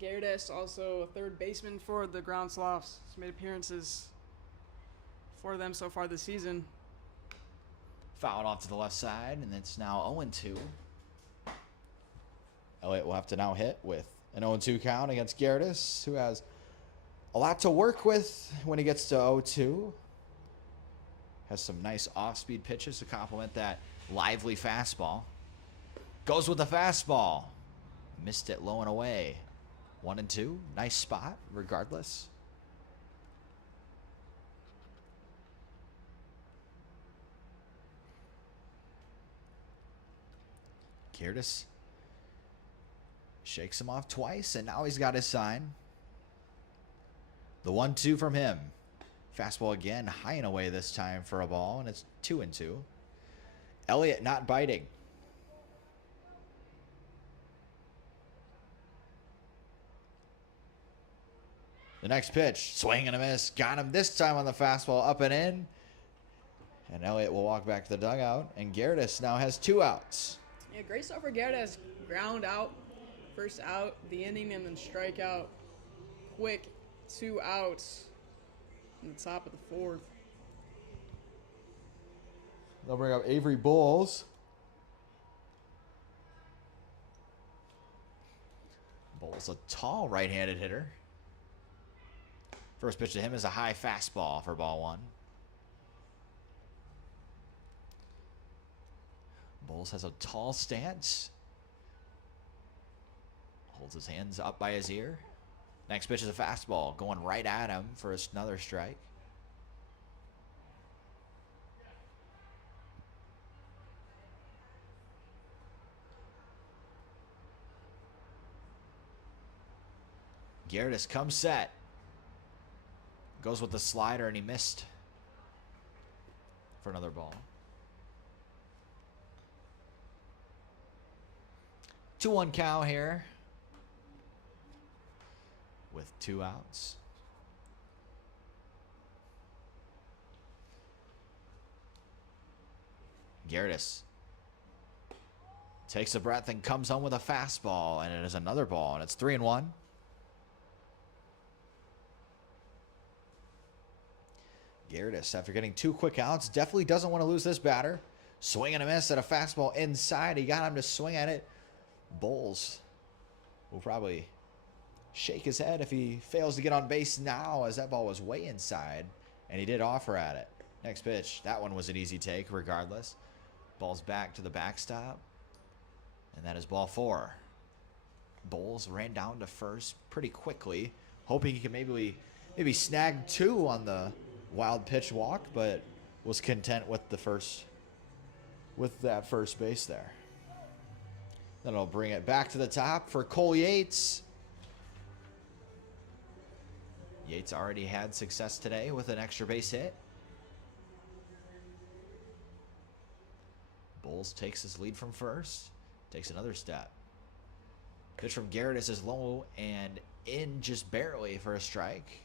Gerdes, also a third baseman for the Ground Sloths. He's made appearances for them so far this season. Fouled off to the left side, and it's now 0-2. Elliott will have to now hit with an 0-2 count against Gerdes, who has a lot to work with when he gets to 0-2. Has some nice off-speed pitches to complement that lively fastball. Goes with the fastball. Missed it low and away. 1-2. Nice spot, regardless. Gerdes shakes him off twice, and now he's got his sign. The 1-2 from him. Fastball again, high and away this time for a ball, and it's 2-2. Elliott not biting. The next pitch, swing and a miss. Got him this time on the fastball, up and in. And Elliott will walk back to the dugout, and Gerdes now has 2 outs. Yeah, great start for Gerdes. Ground out, first out, the inning, and then strikeout. Quick 2 outs in the top of the 4th. They'll bring up Avery Bowles. Bowles, a tall right-handed hitter. First pitch to him is a high fastball for ball 1. Bowles has a tall stance. Holds his hands up by his ear. Next pitch is a fastball going right at him for another strike. Gerdes comes set. Goes with the slider, and he missed for another ball. 2-1 count here with 2 outs. Gerdes takes a breath and comes home with a fastball, and it is another ball, and it's 3-1. Gerdes, after getting 2 quick outs, definitely doesn't want to lose this batter. Swing and a miss at a fastball inside. He got him to swing at it. Bowles will probably shake his head if he fails to get on base now, as that ball was way inside, and he did offer at it. Next pitch, that one was an easy take regardless. Ball's back to the backstop, and that is ball 4. Bowles ran down to first pretty quickly, hoping he could maybe snag 2 on the wild pitch walk, but was content with that first base there. Then I'll bring it back to the top for Cole Yates. Yates already had success today with an extra base hit. Bowles takes his lead from first, takes another step. Pitch from Gerdes is low and in just barely for a strike.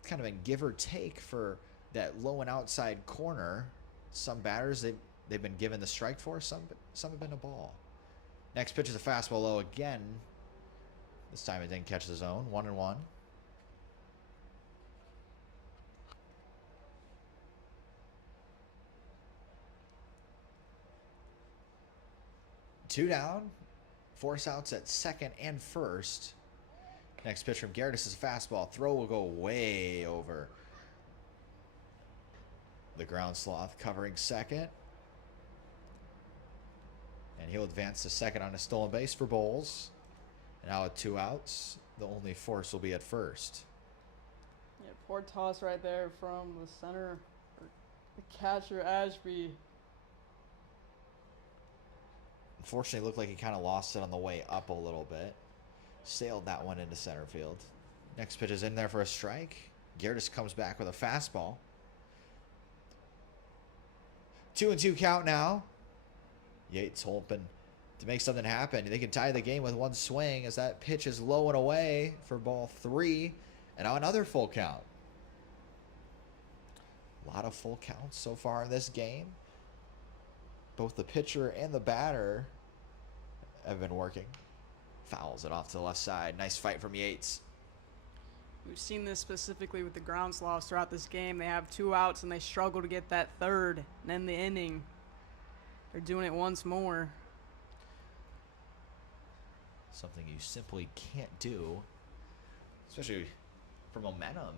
It's kind of a give or take for that low and outside corner. Some batters they've been given the strike for, some have been a ball. Next pitch is a fastball low again. This time it didn't catch the zone. 1-1. Two down. Force outs at second and first. Next pitch from Gerdes is a fastball. Throw will go way over the ground sloth, covering second. And he'll advance to second on a stolen base for Bowles. And now with 2 outs, the only force will be at first. Yeah, poor toss right there from the center, the catcher Ashby. Unfortunately, it looked like he kind of lost it on the way up a little bit. Sailed that one into center field. Next pitch is in there for a strike. Gerdes comes back with a fastball. 2-2 count now. Yates hoping to make something happen. They can tie the game with one swing as that pitch is low and away for ball 3. And now another full count. A lot of full counts so far in this game. Both the pitcher and the batter have been working. Fouls it off to the left side. Nice fight from Yates. We've seen this specifically with the ground sloths throughout this game. They have 2 outs and they struggle to get that third and end the inning. They're doing it once more. Something you simply can't do, especially for momentum.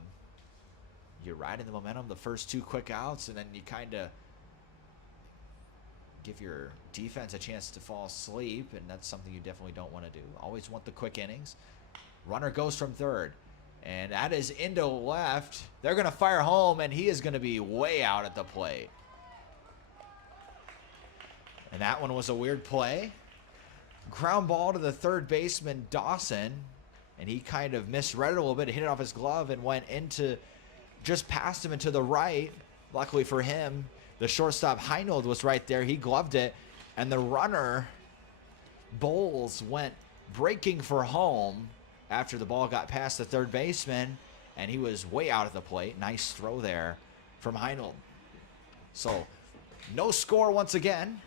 You're riding the momentum the first 2 quick outs, and then you kind of give your defense a chance to fall asleep, and that's something you definitely don't want to do. Always want the quick innings. Runner goes from third, and that is into left. They're going to fire home, and he is going to be way out at the plate. And that one was a weird play. Ground ball to the third baseman, Dawson, and he kind of misread it a little bit, hit it off his glove, and went into, just past him and to the right. Luckily for him, the shortstop Heinold was right there. He gloved it, and the runner, Bowles, went breaking for home after the ball got past the third baseman, and he was way out of the plate. Nice throw there from Heinold. So, no score once again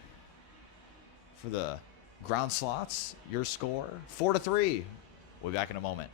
for the ground slots. Your score, 4-3. We'll be back in a moment.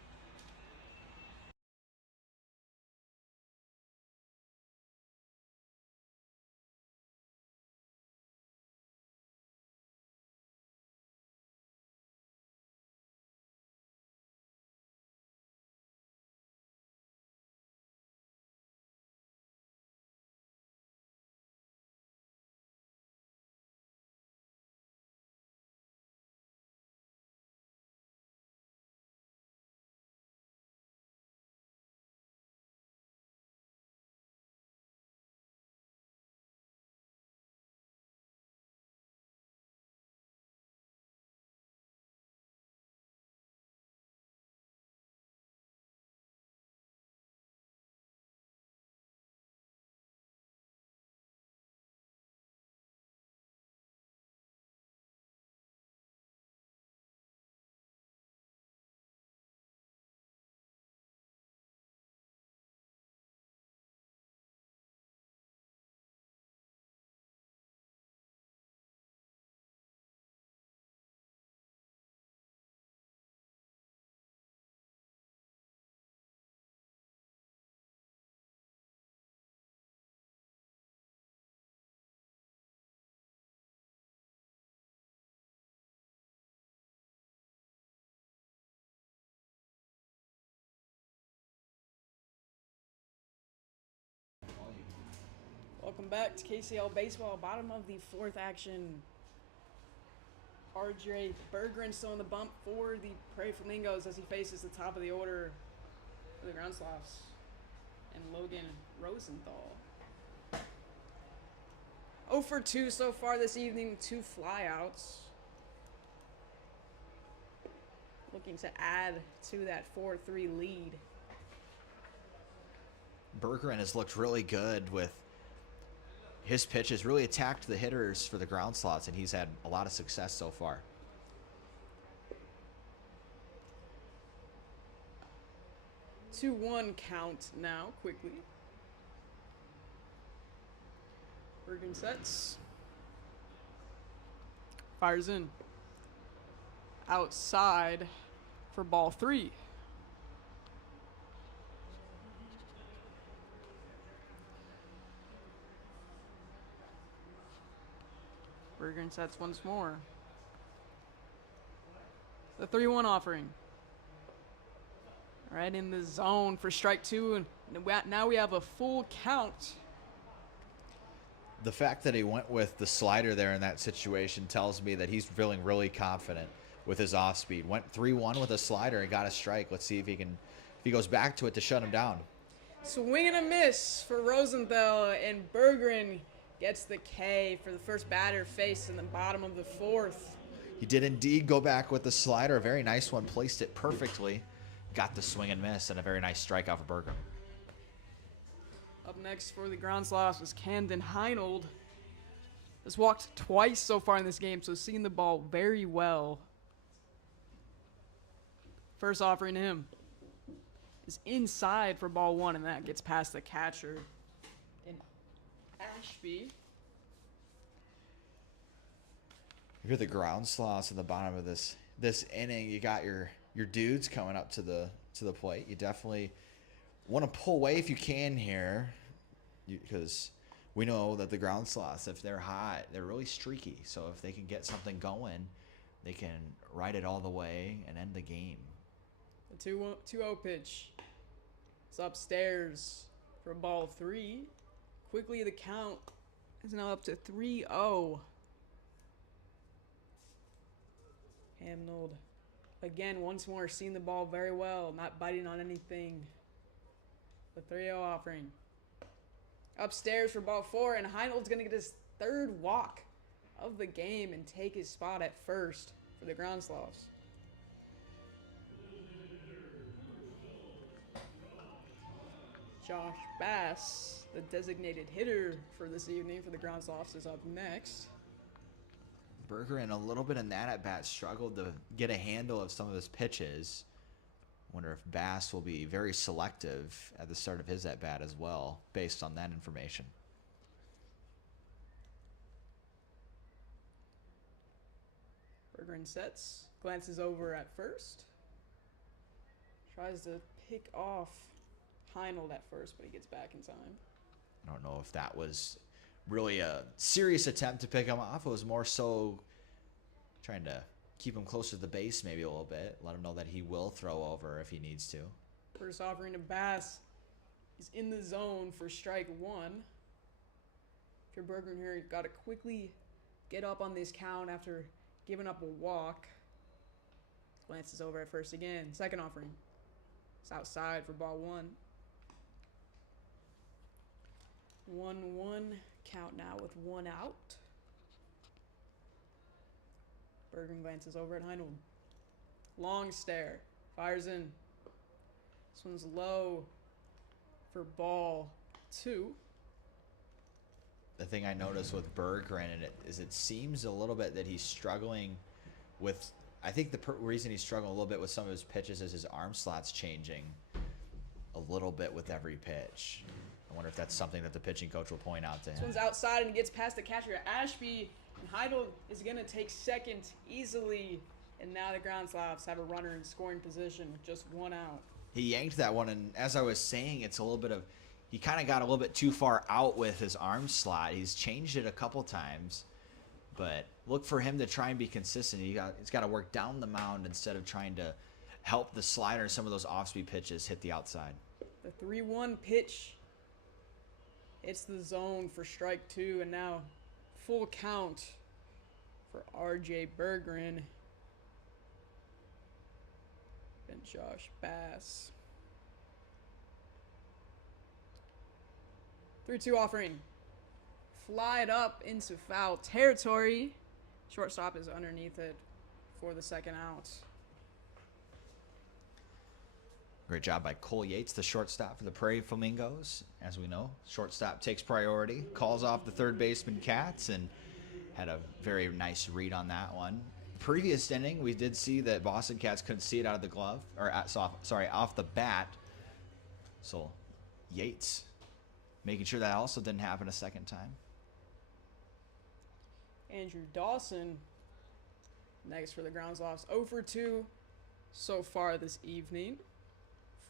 Welcome back to KCL Baseball, bottom of the 4th action. RJ Berggren still on the bump for the Prairie Flamingos as he faces the top of the order for the Ground Sloths and Logan Rosenthal. 0 for 2 so far this evening, 2 flyouts. Looking to add to that 4-3 lead. Berggren has looked really good with his pitches, really attacked the hitters for the ground slots, and he's had a lot of success so far. Two 2-1 count now, quickly. Berggren sets. Fires in. Outside for ball 3. Berggren sets once more. The 3-1 offering. Right in the zone for strike 2, and now we have a full count. The fact that he went with the slider there in that situation tells me that he's feeling really confident with his off speed. Went 3-1 with a slider and got a strike. Let's see if he goes back to it to shut him down. Swing and a miss for Rosenthal, and Berggren gets the K for the first batter faced in the bottom of the 4th. He did indeed go back with the slider. A very nice one. Placed it perfectly. Got the swing and miss, and a very nice strikeout for Berggren. Up next for the Ground Sloths was Camden Heinold. Just walked twice so far in this game, so seeing the ball very well. First offering to him is inside for ball 1, and that gets past the catcher in Ashby. You're the ground sloths in the bottom of this inning. You got your dudes coming up to the plate. You definitely want to pull away if you can here, because we know that the ground sloths, if they're hot, they're really streaky. So if they can get something going, they can ride it all the way and end the game. The 2-0 pitch. It's upstairs for ball 3. Quickly, the count is now up to 3-0. Hamnold, again, once more, seeing the ball very well, not biting on anything. The 3-0 offering. Upstairs for ball 4, and Heinold's going to get his 3rd walk of the game and take his spot at first for the ground sloths. Josh Bass, the designated hitter for this evening for the ground sloths, is up next. Berger in a little bit in that at bat struggled to get a handle of some of his pitches. Wonder if Bass will be very selective at the start of his at bat as well, based on that information. Berger in sets, glances over at first. Tries to pick off Heinold at first, but he gets back in time. I don't know if that was really a serious attempt to pick him off. It was more so trying to keep him closer to the base maybe a little bit. Let him know that he will throw over if he needs to. First offering to Bass is in the zone for strike 1. If you're Berger here, you've got to quickly get up on this count after giving up a walk. Glances over at first again. Second offering. It's outside for ball 1. 1-1 count now with 1 out. Berger glances over at Heinold. Long stare. Fires in. This one's low for ball 2. The thing I noticed with Berggren is it seems a little bit that he's struggling with. I think the reason he's struggling a little bit with some of his pitches is his arm slot's changing a little bit with every pitch. I wonder if that's something that the pitching coach will point out to him. This one's outside and gets past the catcher Ashby. And Heinold is going to take second easily. And now the ground sloths have a runner in scoring position with just 1 out. He yanked that one, and as I was saying, it's a little bit of, he kind of got a little bit too far out with his arm slot. He's changed it a couple times, but look for him to try and be consistent. He's got to work down the mound instead of trying to help the slider and some of those off-speed pitches hit the outside. The 3-1 pitch. It's the zone for strike 2, and now full count for R.J. Berggren and Josh Bass. 3-2 offering. Flied up into foul territory. Shortstop is underneath it for the 2nd out. Great job by Cole Yates, the shortstop for the Prairie Flamingos. As we know, shortstop takes priority, calls off the third baseman Katz, and had a very nice read on that one. Previous inning, we did see that Boston Cats couldn't see it out of the glove, or off the bat. So Yates making sure that also didn't happen a second time. Andrew Dawson next for the ground sloths. 0 for 2 so far this evening.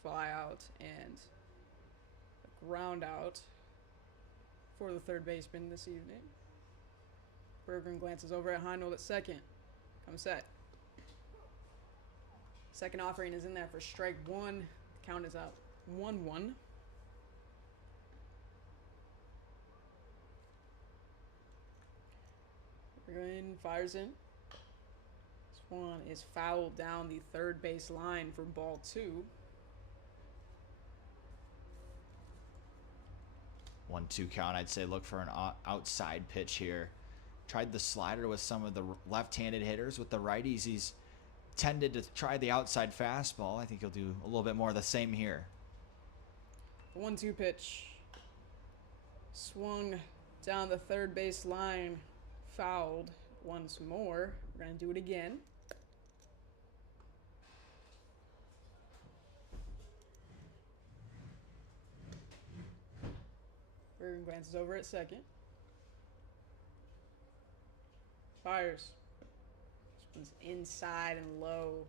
Fly out and a ground out for the third baseman this evening. Berggren glances over at Heinold at second. Comes set. Second offering is in there for strike 1. Count is up 1-1. Berggren fires in. This one is fouled down the third base line for ball 2. 1-2 count. I'd say look for an outside pitch here. Tried the slider with some of the left-handed hitters. With the righties, he's tended to try the outside fastball. I think he'll do a little bit more of the same here. 1-2 pitch. Swung down the third base line fouled once more. We're going to do it again. Bergen glances over at second. Fires. This one's inside and low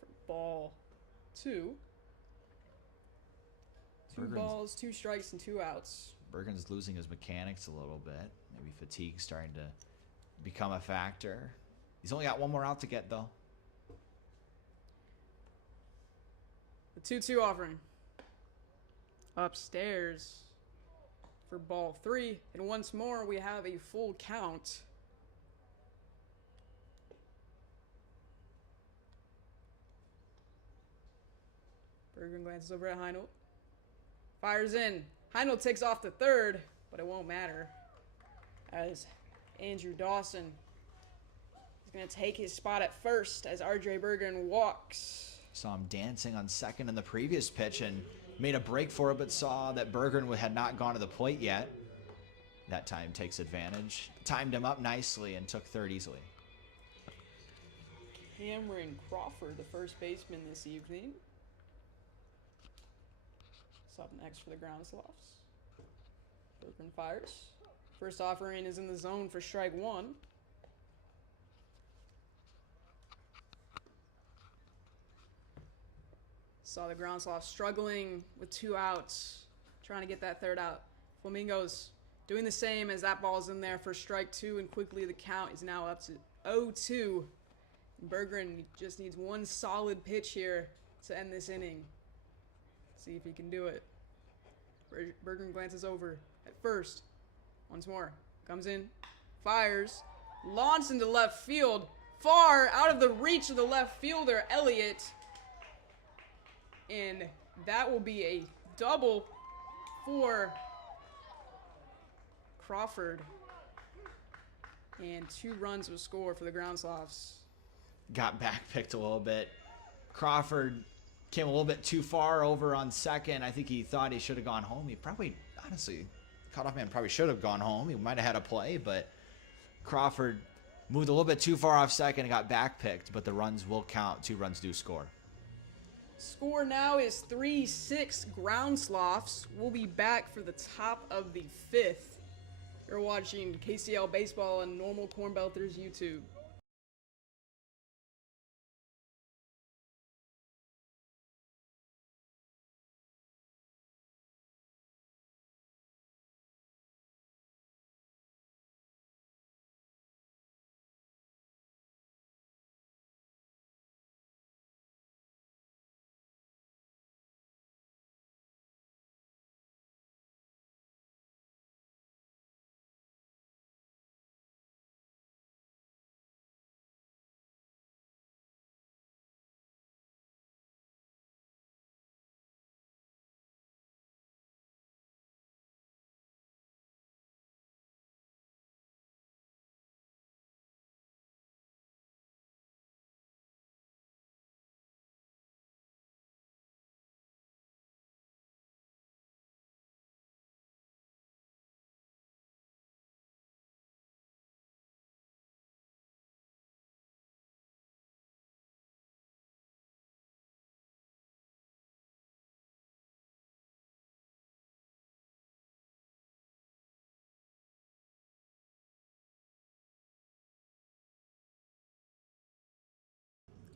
for ball 2. Two balls, 2 strikes, and 2 outs. Bergen's losing his mechanics a little bit. Maybe fatigue starting to become a factor. He's only got 1 more out to get, though. The 2-2 offering. Upstairs for ball 3. And once more, we have a full count. Bergen glances over at Heinold. Fires in. Heinold takes off to third, but it won't matter, as Andrew Dawson is going to take his spot at first as RJ Bergen walks. Saw him dancing on second in the previous pitch and made a break for it, but saw that Bergen had not gone to the plate yet. That time takes advantage. Timed him up nicely and took third easily. Cameron Crawford, the first baseman this evening. Up next for the Groundsloffs. Bergen fires. First offering is in the zone for strike 1. Saw the Groundsloffs struggling with 2 outs, trying to get that third out. Flamingos doing the same as that ball's in there for strike 2, and quickly the count is now up to 0-2. Bergen just needs 1 solid pitch here to end this inning. See if he can do it. Bergen glances over at first. Once more. Comes in. Fires. Launched into left field. Far out of the reach of the left fielder, Elliott. And that will be a double for Crawford. And 2 runs will score for the Groundsloffs. Got backpicked a little bit. Crawford came a little bit too far over on second. I think he thought he should have gone home. He probably, honestly, cutoff man probably should have gone home. He might have had a play, but Crawford moved a little bit too far off second and got backpicked, but the runs will count. 2 runs do score. Score now is 3-6 Groundsloffs. We'll be back for the top of the 5th. You're watching KCL Baseball on Normal Corn Belters YouTube.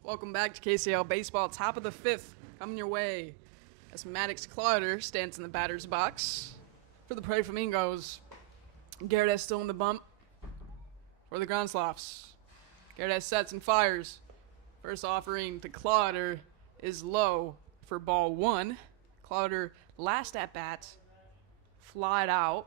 Welcome back to KCL Baseball, top of the 5th, coming your way as Maddox Clowder stands in the batter's box for the Prairie Flamingos. Garrett still in the bump for the Groundsloffs. Garrett sets and fires. First offering to Clowder is low for ball 1. Clowder last at bat, flied out.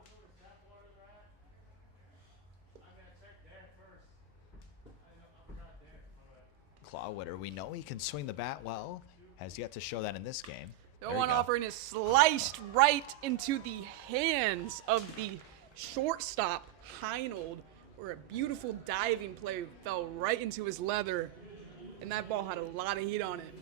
Clawwitter, we know he can swing the bat well. Has yet to show that in this game. The 0-1 offering is sliced right into the hands of the shortstop, Heinold, where a beautiful diving play fell right into his leather, and that ball had a lot of heat on it.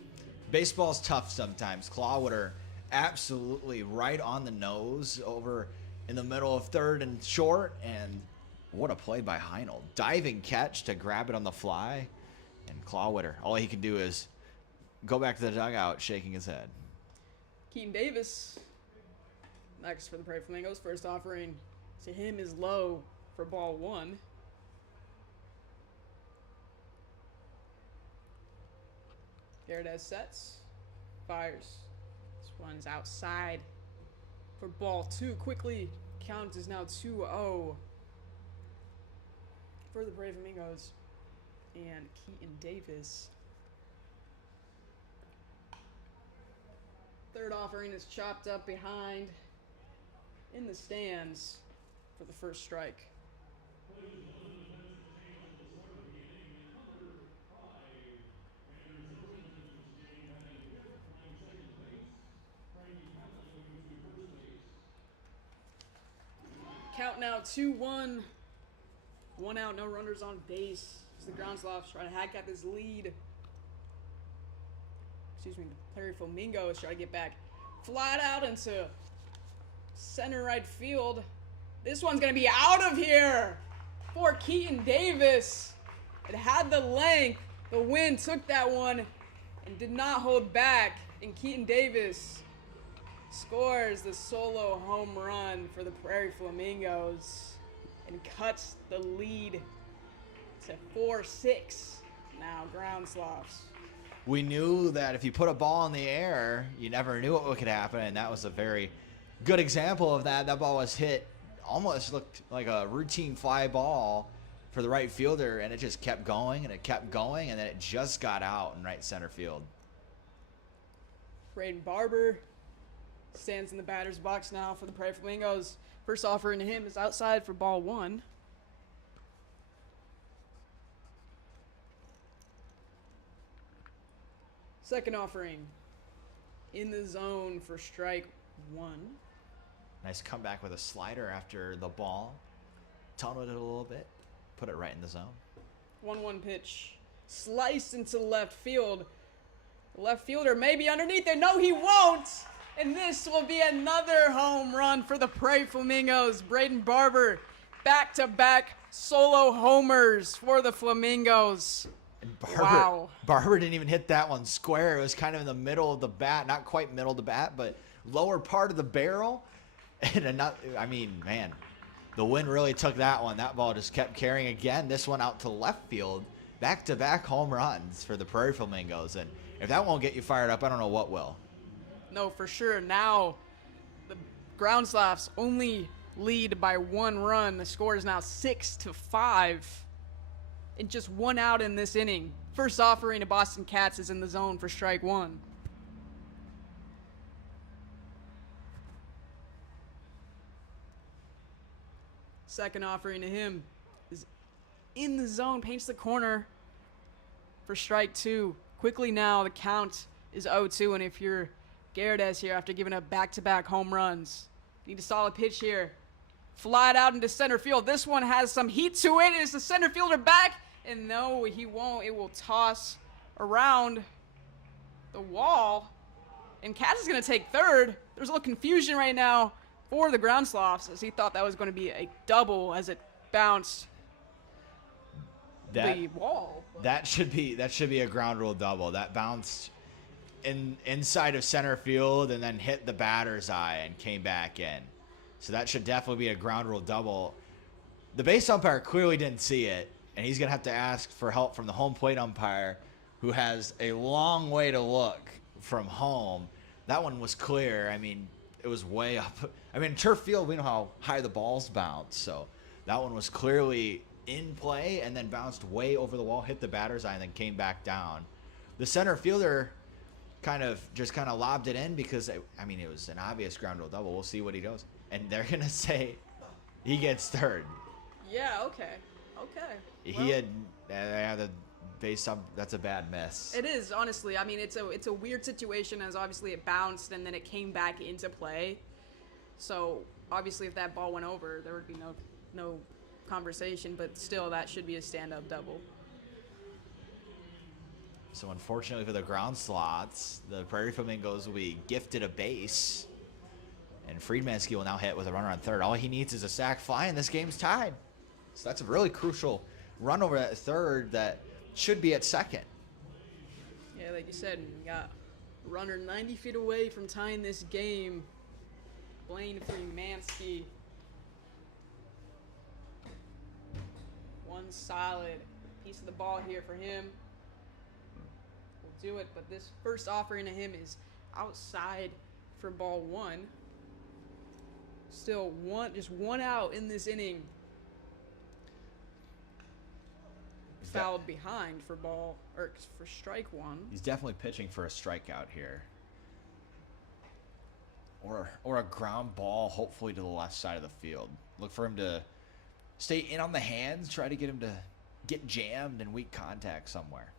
Baseball's tough sometimes. Clawwitter absolutely right on the nose over in the middle of third and short, and What a play by Heinold. Diving catch to grab it on the fly. And Clawwitter, all he can do is go back to the dugout shaking his head. Keaton Davis, next for the Prairie Flamingos. First offering to him is low for ball 1. Gerdes sets, fires. This one's outside for ball 2. Quickly, count is now 2-0 for the Prairie Flamingos and Keaton Davis. Third offering is chopped up behind in the stands for the first strike. Count now 2-1. 1 out, no runners on base. As the Groundslops try to hack at this lead. The Prairie Flamingos try to get back flat out into center right field. This one's going to be out of here for Keaton Davis. It had the length. The wind took that one and did not hold back. And Keaton Davis scores the solo home run for the Prairie Flamingos and cuts the lead to 4-6. Now Groundslops. We knew that if you put a ball in the air, you never knew what could happen, and that was a very good example of that. That ball was hit, almost looked like a routine fly ball for the right fielder, and it just kept going, and it kept going, and then it just got out in right center field. Braden Barber stands in the batter's box now for the Prairie Flamingos. First offering to him is outside for ball 1. Second offering in the zone for strike 1. Nice comeback with a slider after the ball. Tunneled it a little bit. Put it right in the zone. 1-1 pitch. Sliced into left field. The left fielder may be underneath it. No, he won't. And this will be another home run for the Prairie Flamingos. Braden Barber, back-to-back solo homers for the Flamingos. And Barber, Wow. Barber didn't even hit that one square. It was kind of in the middle of the bat. Not quite middle of the bat, but lower part of the barrel. And I mean, man, the wind really took that one. That ball just kept carrying again. This one out to left field. Back-to-back home runs for the Prairie Flamingos. And if that won't get you fired up, I don't know what will. No, for sure. Now, the Groundslops only lead by 1 run. The score is now 6-5. And just 1 out in this inning. First offering to Boston Cats is in the zone for strike 1. Second offering to him is in the zone, paints the corner for strike 2. Quickly now, the count is 0-2, and if you're Gerdes here after giving up back-to-back home runs, need a solid pitch here. Fly it out into center field. This one has some heat to it. Is the center fielder back? And no, he won't. It will toss around the wall. And Katz is going to take third. There's a little confusion right now for the Groundslops as he thought that was going to be a double as it bounced the wall. That should be a ground rule double. That bounced inside of center field and then hit the batter's eye and came back in. So that should definitely be a ground rule double. The base umpire clearly didn't see it, and he's going to have to ask for help from the home plate umpire, who has a long way to look from home. That one was clear. I mean, it was way up. I mean, turf field, we know how high the balls bounce, so that one was clearly in play and then bounced way over the wall, hit the batter's eye, and then came back down. The center fielder kind of lobbed it in because, I mean, it was an obvious ground rule double. We'll see what he does. And they're going to say he gets third. Yeah, okay. Okay. He had the base up. That's a bad miss. It is, honestly. I mean, it's a weird situation as obviously it bounced and then it came back into play. So obviously if that ball went over, there would be no conversation, but still that should be a stand-up double. So unfortunately for the Groundslots, the Prairie Flamingos will be gifted a base. And Friedmansky will now hit with a runner on third. All he needs is a sac fly, and this game's tied. So that's a really crucial run over at third that should be at second. Yeah, like you said, we got a runner 90 feet away from tying this game. Blaine Freemansky. One solid piece of the ball here for him. We'll do it, but this first offering to him is outside for ball one. Still just one out in this inning. Fouled behind for strike one. He's definitely pitching for a strikeout here. Or a ground ball, hopefully to the left side of the field. Look for him to stay in on the hands, try to get him to get jammed in weak contact somewhere.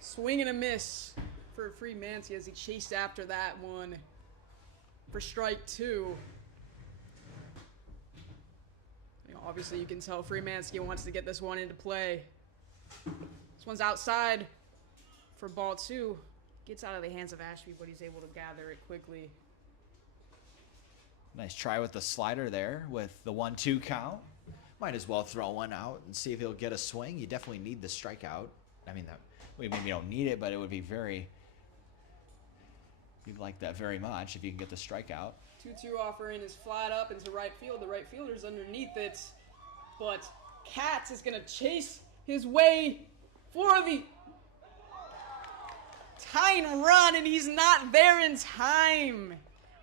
Swing and a miss for Freemansky as he chased after that one for strike two. Obviously, you can tell Freemansky wants to get this one into play. This one's outside for ball two. Gets out of the hands of Ashby, but he's able to gather it quickly. Nice try with the slider there with the 1-2 count. Might as well throw one out and see if he'll get a swing. You definitely need the strikeout. I mean, maybe you don't need it, but it would be you'd like that very much if you can get the strikeout. 2-2 offering is flat up into right field. The right fielder's underneath it. But Katz is going to chase his way for the tying run, and he's not there in time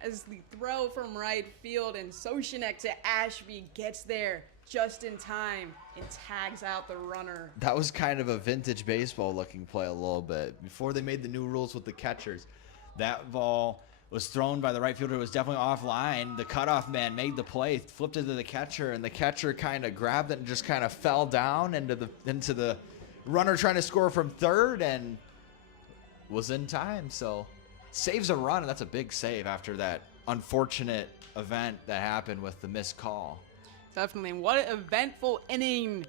as the throw from right field, and Soshinek to Ashby gets there just in time and tags out the runner. That was kind of a vintage baseball looking play a little bit. Before they made the new rules with the catchers, that ball was thrown by the right fielder. It was definitely offline. The cutoff man made the play, flipped it to the catcher, and the catcher kind of grabbed it and just kind of fell down into the runner trying to score from third and was in time. So saves a run, and that's a big save after that unfortunate event that happened with the missed call. Definitely. What an eventful inning.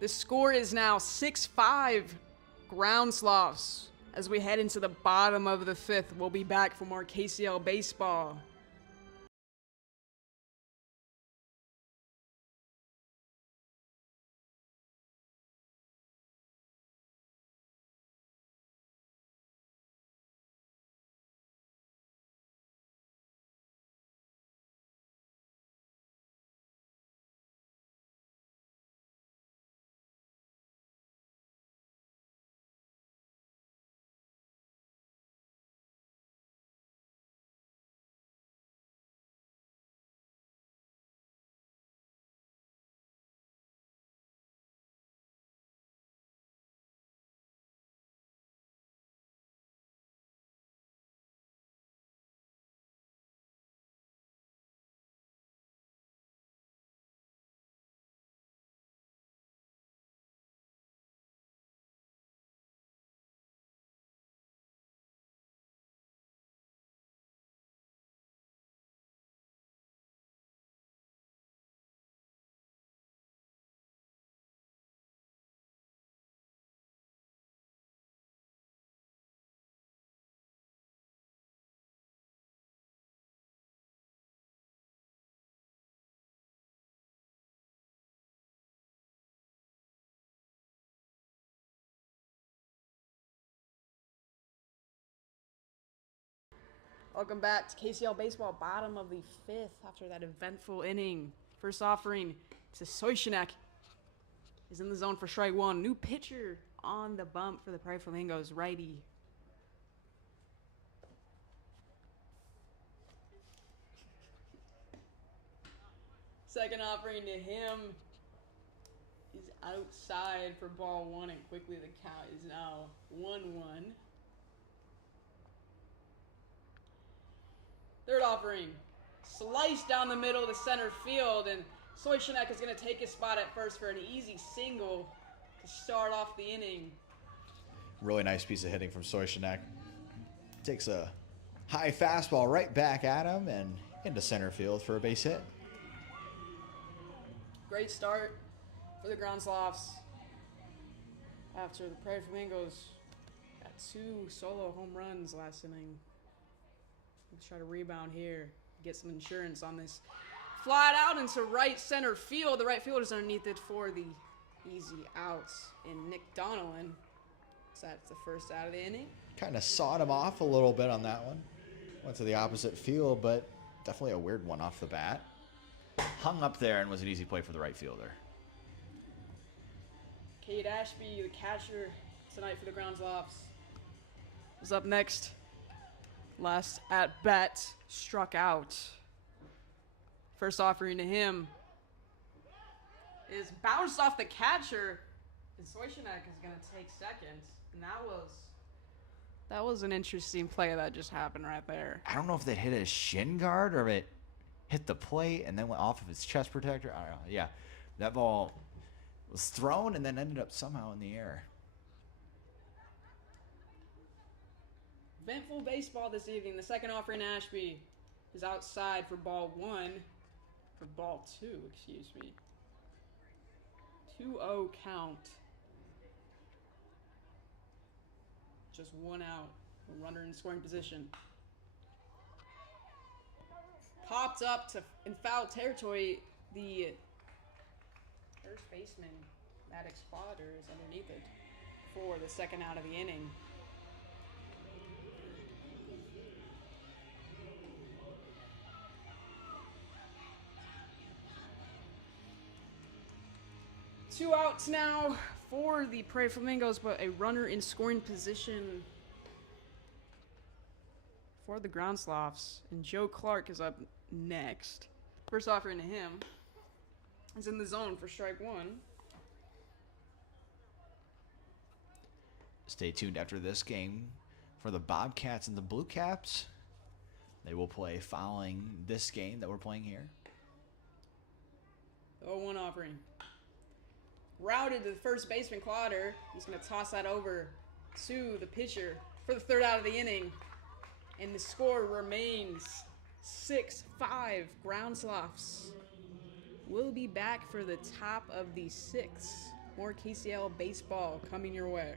The score is now 6-5 ground sloths. As we head into the bottom of the fifth, we'll be back for more KCL baseball. Welcome back to KCL Baseball, bottom of the fifth after that eventful inning. First offering to Soshinek is in the zone for strike one. New pitcher on the bump for the Pride Flamingos, righty. Second offering to him is outside for ball one, and quickly the count is now 1-1. Third offering, sliced down the middle to center field, and Soshinek is going to take his spot at first for an easy single to start off the inning. Really nice piece of hitting from Soshinek. Takes a high fastball right back at him and into center field for a base hit. Great start for the Ground Sloths after the Prairie Flamingos got 2 solo home runs last inning. Let's try to rebound here, get some insurance on this flat out into right center field. The right fielder's underneath it for the easy outs. And Nick Donnellan, so that's the first out of the inning. Kind of sawed him off a little bit on that one. Went to the opposite field, but definitely a weird one off the bat. Hung up there and was an easy play for the right fielder. Cade Ashby, the catcher tonight for the Groundslofts, is up next. Last at bat, struck out. First offering to him is bounced off the catcher, and Soyshanek is going to take second. And that was an interesting play that just happened right there. I don't know if that hit his shin guard or if it hit the plate and then went off of his chest protector. I don't know. Yeah, that ball was thrown and then ended up somehow in the air. Eventful baseball this evening. The second offering, Ashby, is outside for ball 2, excuse me. 2-0 count. Just one out. A runner in scoring position. Popped up to in foul territory. The first baseman, Maddox Potter, is underneath it for the second out of the inning. Two outs now for the Prairie Flamingos, but a runner in scoring position for the Groundslofts. And Joe Clark is up next. First offering to him is in the zone for strike one. Stay tuned after this game for the Bobcats and the Blue Caps. They will play following this game that we're playing here. 0-1 offering. Routed to the first baseman, Clotter. He's going to toss that over to the pitcher for the third out of the inning. And the score remains 6-5. Groundslofts will be back for the top of the sixth. More KCL baseball coming your way.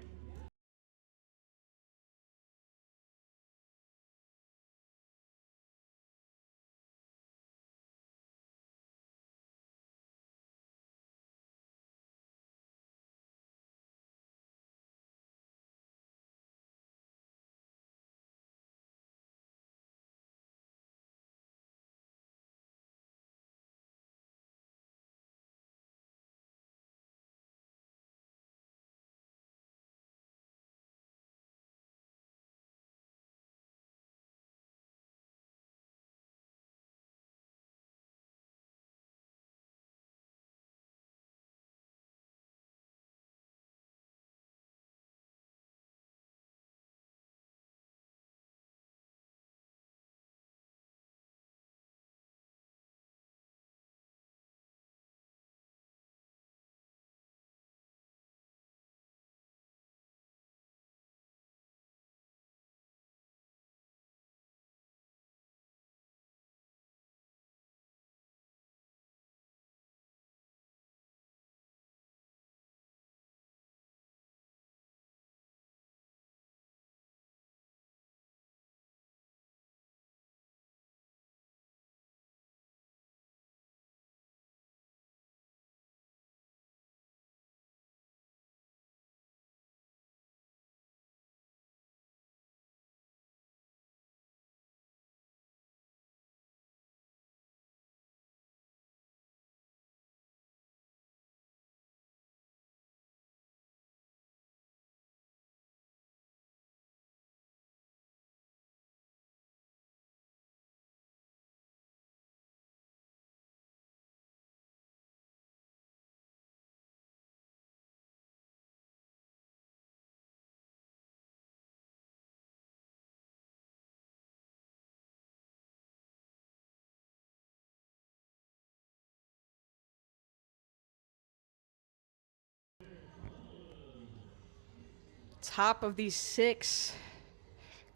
Top of these six.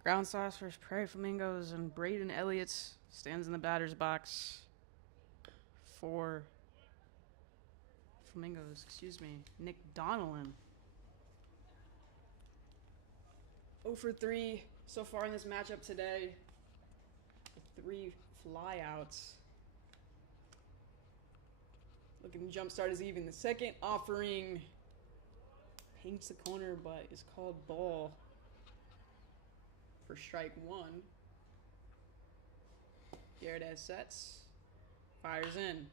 Groundslofts versus Prairie Flamingos, and Braden Elliott stands in the batter's box for Flamingos, Nick Donnellan. 0 for 3 so far in this matchup today, with 3 flyouts. Looking to jumpstart his even. The second offering paints the corner, but is called ball for strike one. Garrett sets, fires in.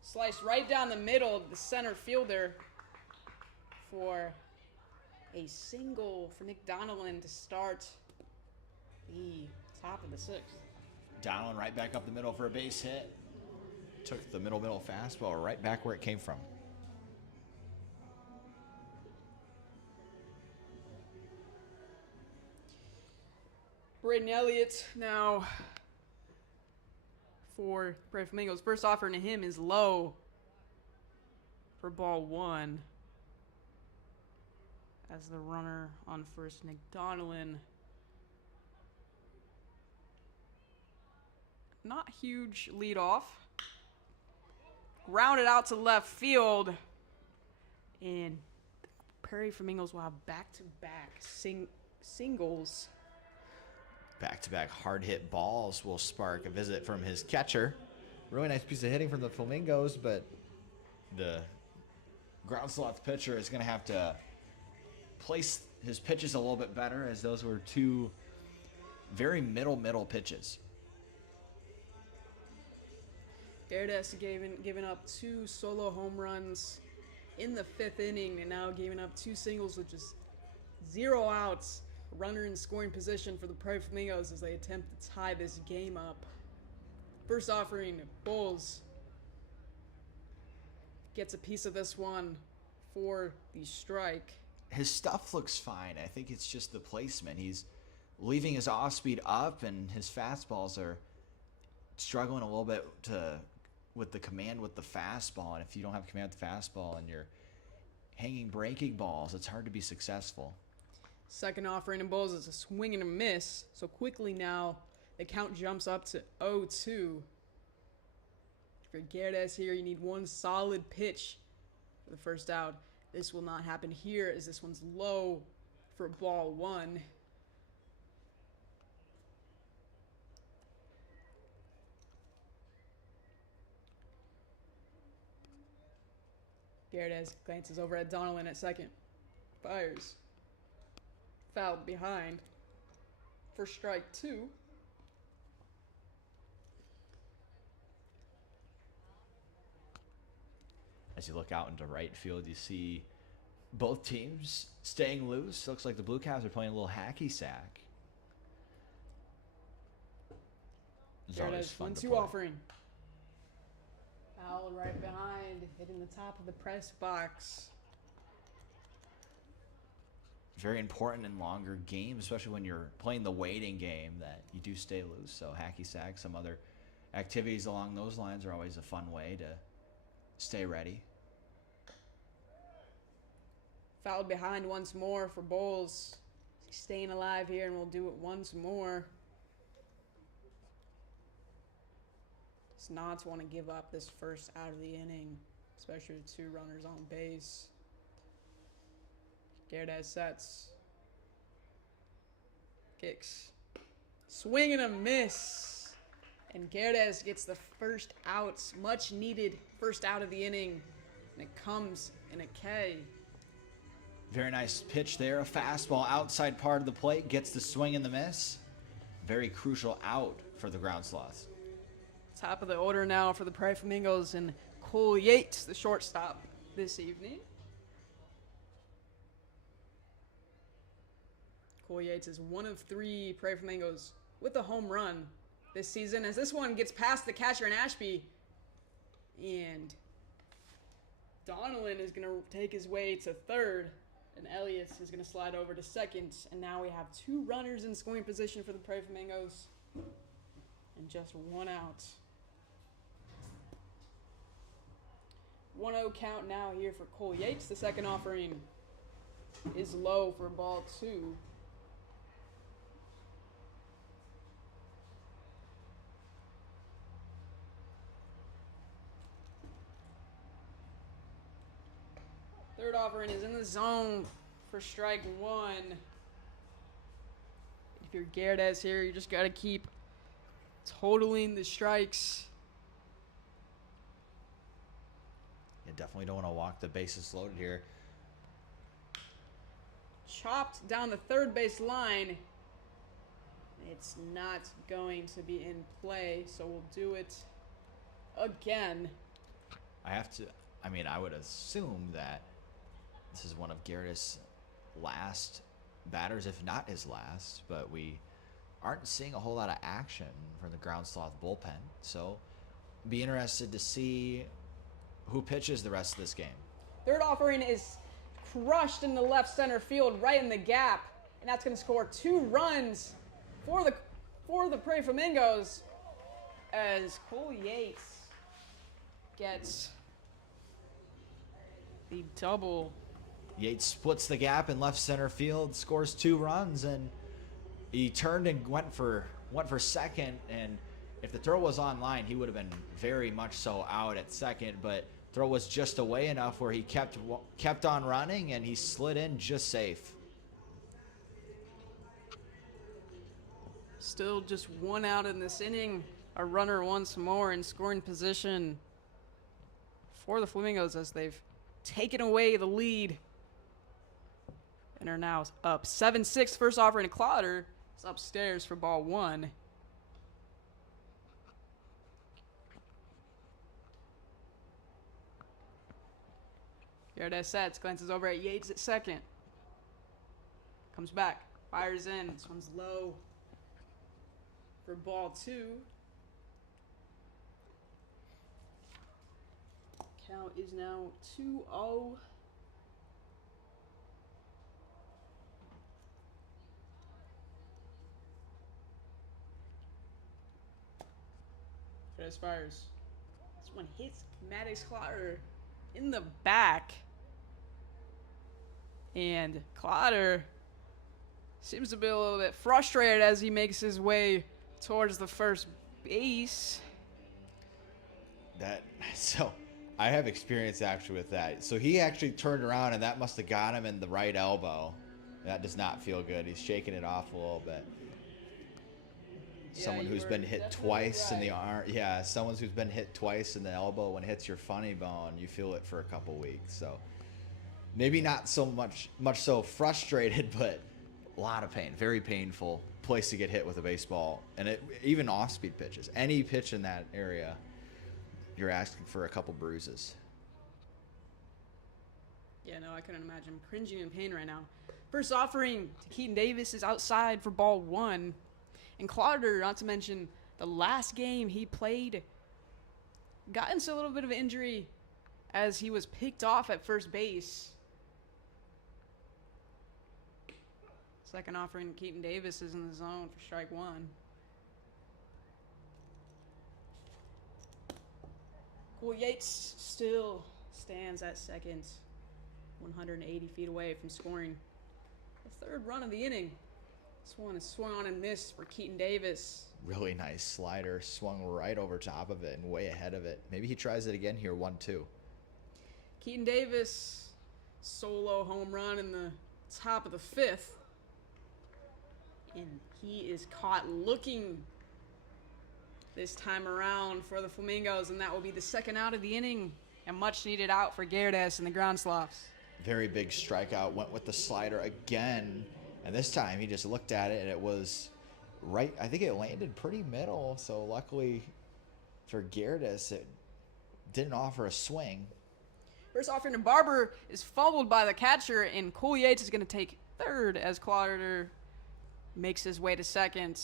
Sliced right down the middle of the center fielder for a single for Nick Donnellan to start the top of the sixth. Donnellan right back up the middle for a base hit. Took the middle fastball right back where it came from. Braden Elliott now for Prairie Flamingos. First offering to him is low for ball one. As the runner on first, Nick Donnellan. Not huge lead off. Grounded out to left field. And Prairie Flamingos will have back-to-back singles. Back-to-back hard-hit balls will spark a visit from his catcher. Really nice piece of hitting from the Flamingos, but the ground sloth pitcher is going to have to place his pitches a little bit better, as those were two very middle pitches. Garrett given up 2 solo home runs in the 5th inning, and now giving up 2 singles with just 0 outs. Runner in scoring position for the Prairie Flamingos as they attempt to tie this game up. First offering, Bulls gets a piece of this one for the strike. His stuff looks fine. I think it's just the placement. He's leaving his off speed up, and his fastballs are struggling a little bit with the command with the fastball. And if you don't have command with the fastball and you're hanging breaking balls, it's hard to be successful. Second offering in Bulls is a swing and a miss. So quickly now, the count jumps up to 0-2. For Garrett here, you need one solid pitch for the first out. This will not happen here, as this one's low for ball one. Garrett glances over at Donnellan at second. Fires. Fouled behind for strike two. As you look out into right field, you see both teams staying loose. Looks like the Blue Caps are playing a little hacky sack. Garrett 1-2 offering. Foul right behind, hitting the top of the press box. Very important in longer games, especially when you're playing the waiting game, that you do stay loose. So hacky sack, some other activities along those lines are always a fun way to stay ready. Fouled behind once more for Bulls. He's staying alive here, and we'll do it once more. Does not want to give up this first out of the inning, especially with 2 runners on base. Garrett sets. Kicks. Swing and a miss. And Garrett gets the first out, much needed first out of the inning. And it comes in a K. Very nice pitch there. A fastball outside part of the plate. Gets the swing and the miss. Very crucial out for the ground sloths. Top of the order now for the Prairie Flamingos, and Cole Yates, the shortstop this evening. Cole Yates is one of 3 Prairie Flamingos with a home run this season, as this one gets past the catcher in Ashby. And Donnellan is going to take his way to third, and Elliott is going to slide over to second. And now we have 2 runners in scoring position for the Prairie Flamingos and just 1 out. 1-0 count now here for Cole Yates. The second offering is low for ball 2. Third offering is in the zone for strike 1. If you're Garrett here, you just got to keep totaling the strikes. definitely don't want to walk the bases loaded here. Chopped down the third base line. It's not going to be in play, so we'll do it again. I would assume that this is one of Garrett's last batters, if not his last, but we aren't seeing a whole lot of action from the Ground Sloth bullpen. So be interested to see who pitches the rest of this game. Third offering is crushed in the left center field, right in the gap, and that's going to score 2 runs for the Prairie Flamingos as Cole Yates gets the double. Yates splits the gap in left center field, scores 2 runs, and he turned and went for second. And if the throw was on line, he would have been very much so out at second. But throw was just away enough where he kept on running, and he slid in just safe. Still just 1 out in this inning. A runner once more in scoring position for the Flamingos as they've taken away the lead and are now up 7-6. First offering to Clotter is upstairs for ball 1. Garrett sets, glances over at Yates at second. Comes back, fires in. This one's low for ball 2. Count is now 2-0. Fred fires. This one hits Maddox Clotter in the back. And Clotter seems to be a little bit frustrated as he makes his way towards the first base. So I have experience actually with that. So he actually turned around, and that must have got him in the right elbow. That does not feel good. He's shaking it off a little bit. Someone who's been hit twice in the arm. Yeah, someone who's been hit twice in the elbow, when it hits your funny bone, you feel it for a couple weeks. So maybe not so much so frustrated, but a lot of pain. Very painful place to get hit with a baseball. And even off-speed pitches. Any pitch in that area, you're asking for a couple bruises. Yeah, no, I couldn't imagine. Cringing in pain right now. First offering to Keaton Davis is outside for ball 1. And Clotter, not to mention the last game he played, got into a little bit of injury as he was picked off at first base. Second offering to Keaton Davis is in the zone for strike 1. Cole Yates still stands at second, 180 feet away from scoring the third run of the inning. This one is swung on and missed for Keaton Davis. Really nice slider, swung right over top of it and way ahead of it. Maybe he tries it again here, 1-2. Keaton Davis, solo home run in the top of the 5th. And he is caught looking this time around for the Flamingos, and that will be the second out of the inning. A much needed out for Garrett and the Ground Sloths. Very big strikeout, went with the slider again. And this time he just looked at it, and it was right. I think it landed pretty middle. So luckily for Gerdes, it didn't offer a swing. First offering to Barber is fumbled by the catcher, and Cole Yates is going to take third as Clotter makes his way to second.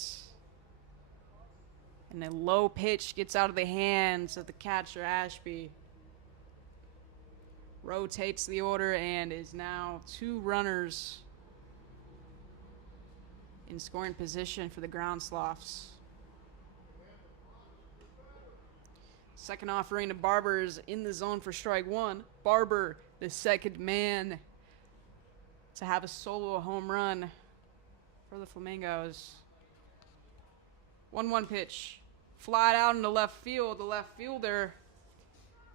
And a low pitch gets out of the hands of the catcher, Ashby. Rotates the order and is now 2 runners in scoring position for the Ground Sloths. Second offering to Barber is in the zone for strike 1. Barber, the second man to have a solo home run for the Flamingos. 1-1 pitch. Flied out into left field. The left fielder,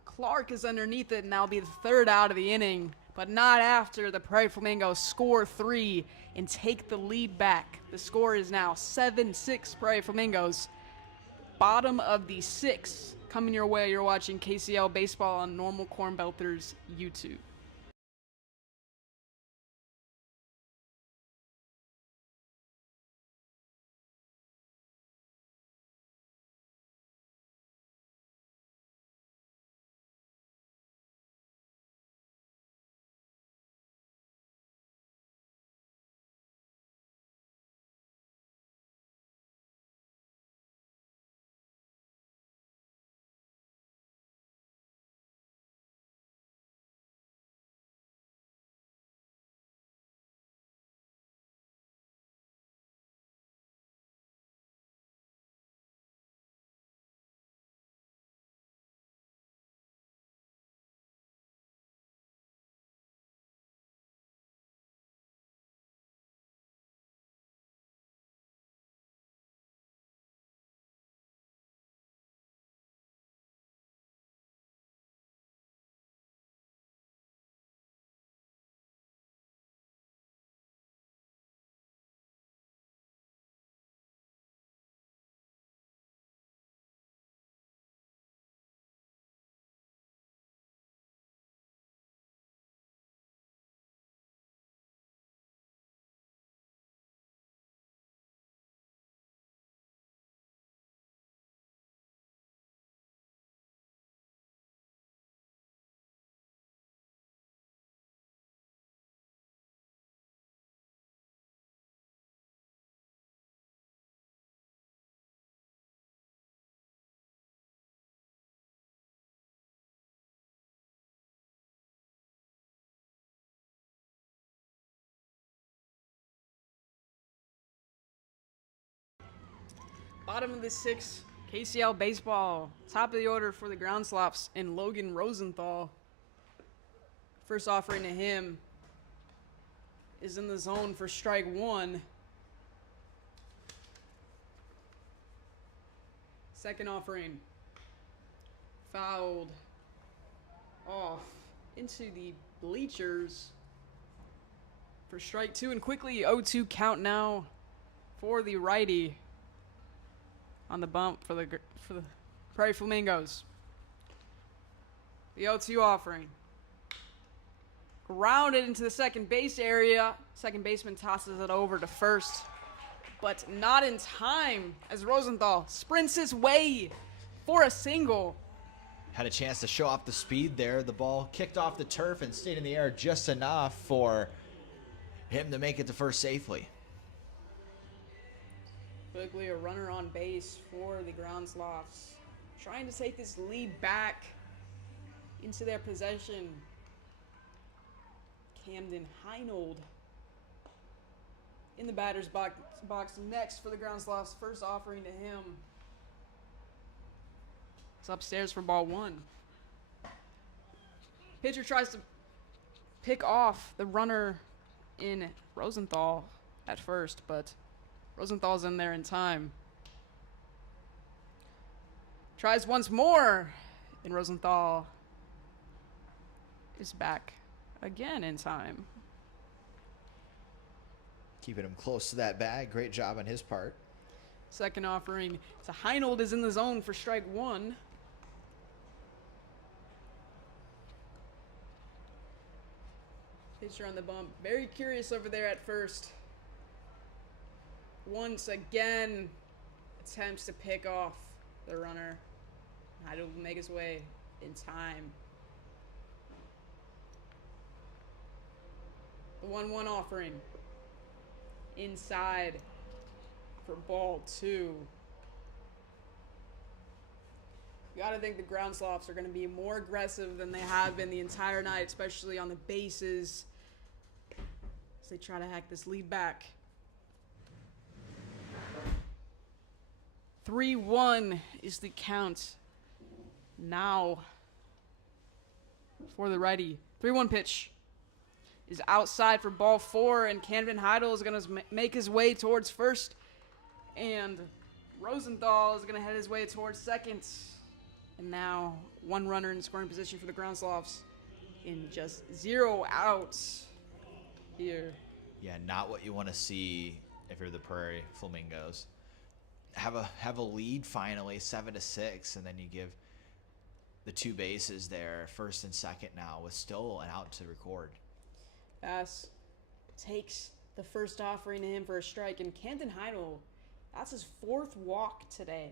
Clark, is underneath it, and that'll be the third out of the inning. But not after the Prairie Flamingos score 3 and take the lead back. The score is now 7-6 Prairie Flamingos. Bottom of the 6th. Coming your way, you're watching KCL Baseball on Normal Corn Belters YouTube. Bottom of the 6th, KCL Baseball. Top of the order for the Ground Slops and Logan Rosenthal. First offering to him is in the zone for strike 1. Second offering fouled off into the bleachers for strike 2, and quickly 0-2 count now for the righty on the bump for the Prairie Flamingos. The 0-2 offering grounded into the second base area. Second baseman tosses it over to first, but not in time as Rosenthal sprints his way for a single. Had a chance to show off the speed there. The ball kicked off the turf and stayed in the air just enough for him to make it to first safely. Quickly a runner on base for the Ground Sloths, trying to take this lead back into their possession. Camden Heinold in the batter's box next for the Ground Sloths. First offering to him. It's upstairs for ball 1. Pitcher tries to pick off the runner in Rosenthal at first, but Rosenthal's in there in time. Tries once more, and Rosenthal is back again in time. Keeping him close to that bag. Great job on his part. Second offering to Heinold is in the zone for strike 1. Pitcher on the bump. Very curious over there at first. Once again, attempts to pick off the runner. Heinold will make his way in time. The 1-1 offering. Inside for ball 2. You gotta think the Ground Sloths are gonna be more aggressive than they have been the entire night, especially on the bases, as they try to hack this lead back. 3-1 is the count now for the righty. 3-1 pitch is outside for ball 4, and Camden Heidel is going to make his way towards first, and Rosenthal is going to head his way towards second. And now one runner in scoring position for the Ground Sloths in just 0 outs here. Yeah, not what you want to see if you're the Prairie Flamingos. have a lead finally, 7-6, and then you give the two bases there, first and second now, with still an out to record. Bass takes the first offering to him for a strike, and Camden Heidel, that's his 4th walk today.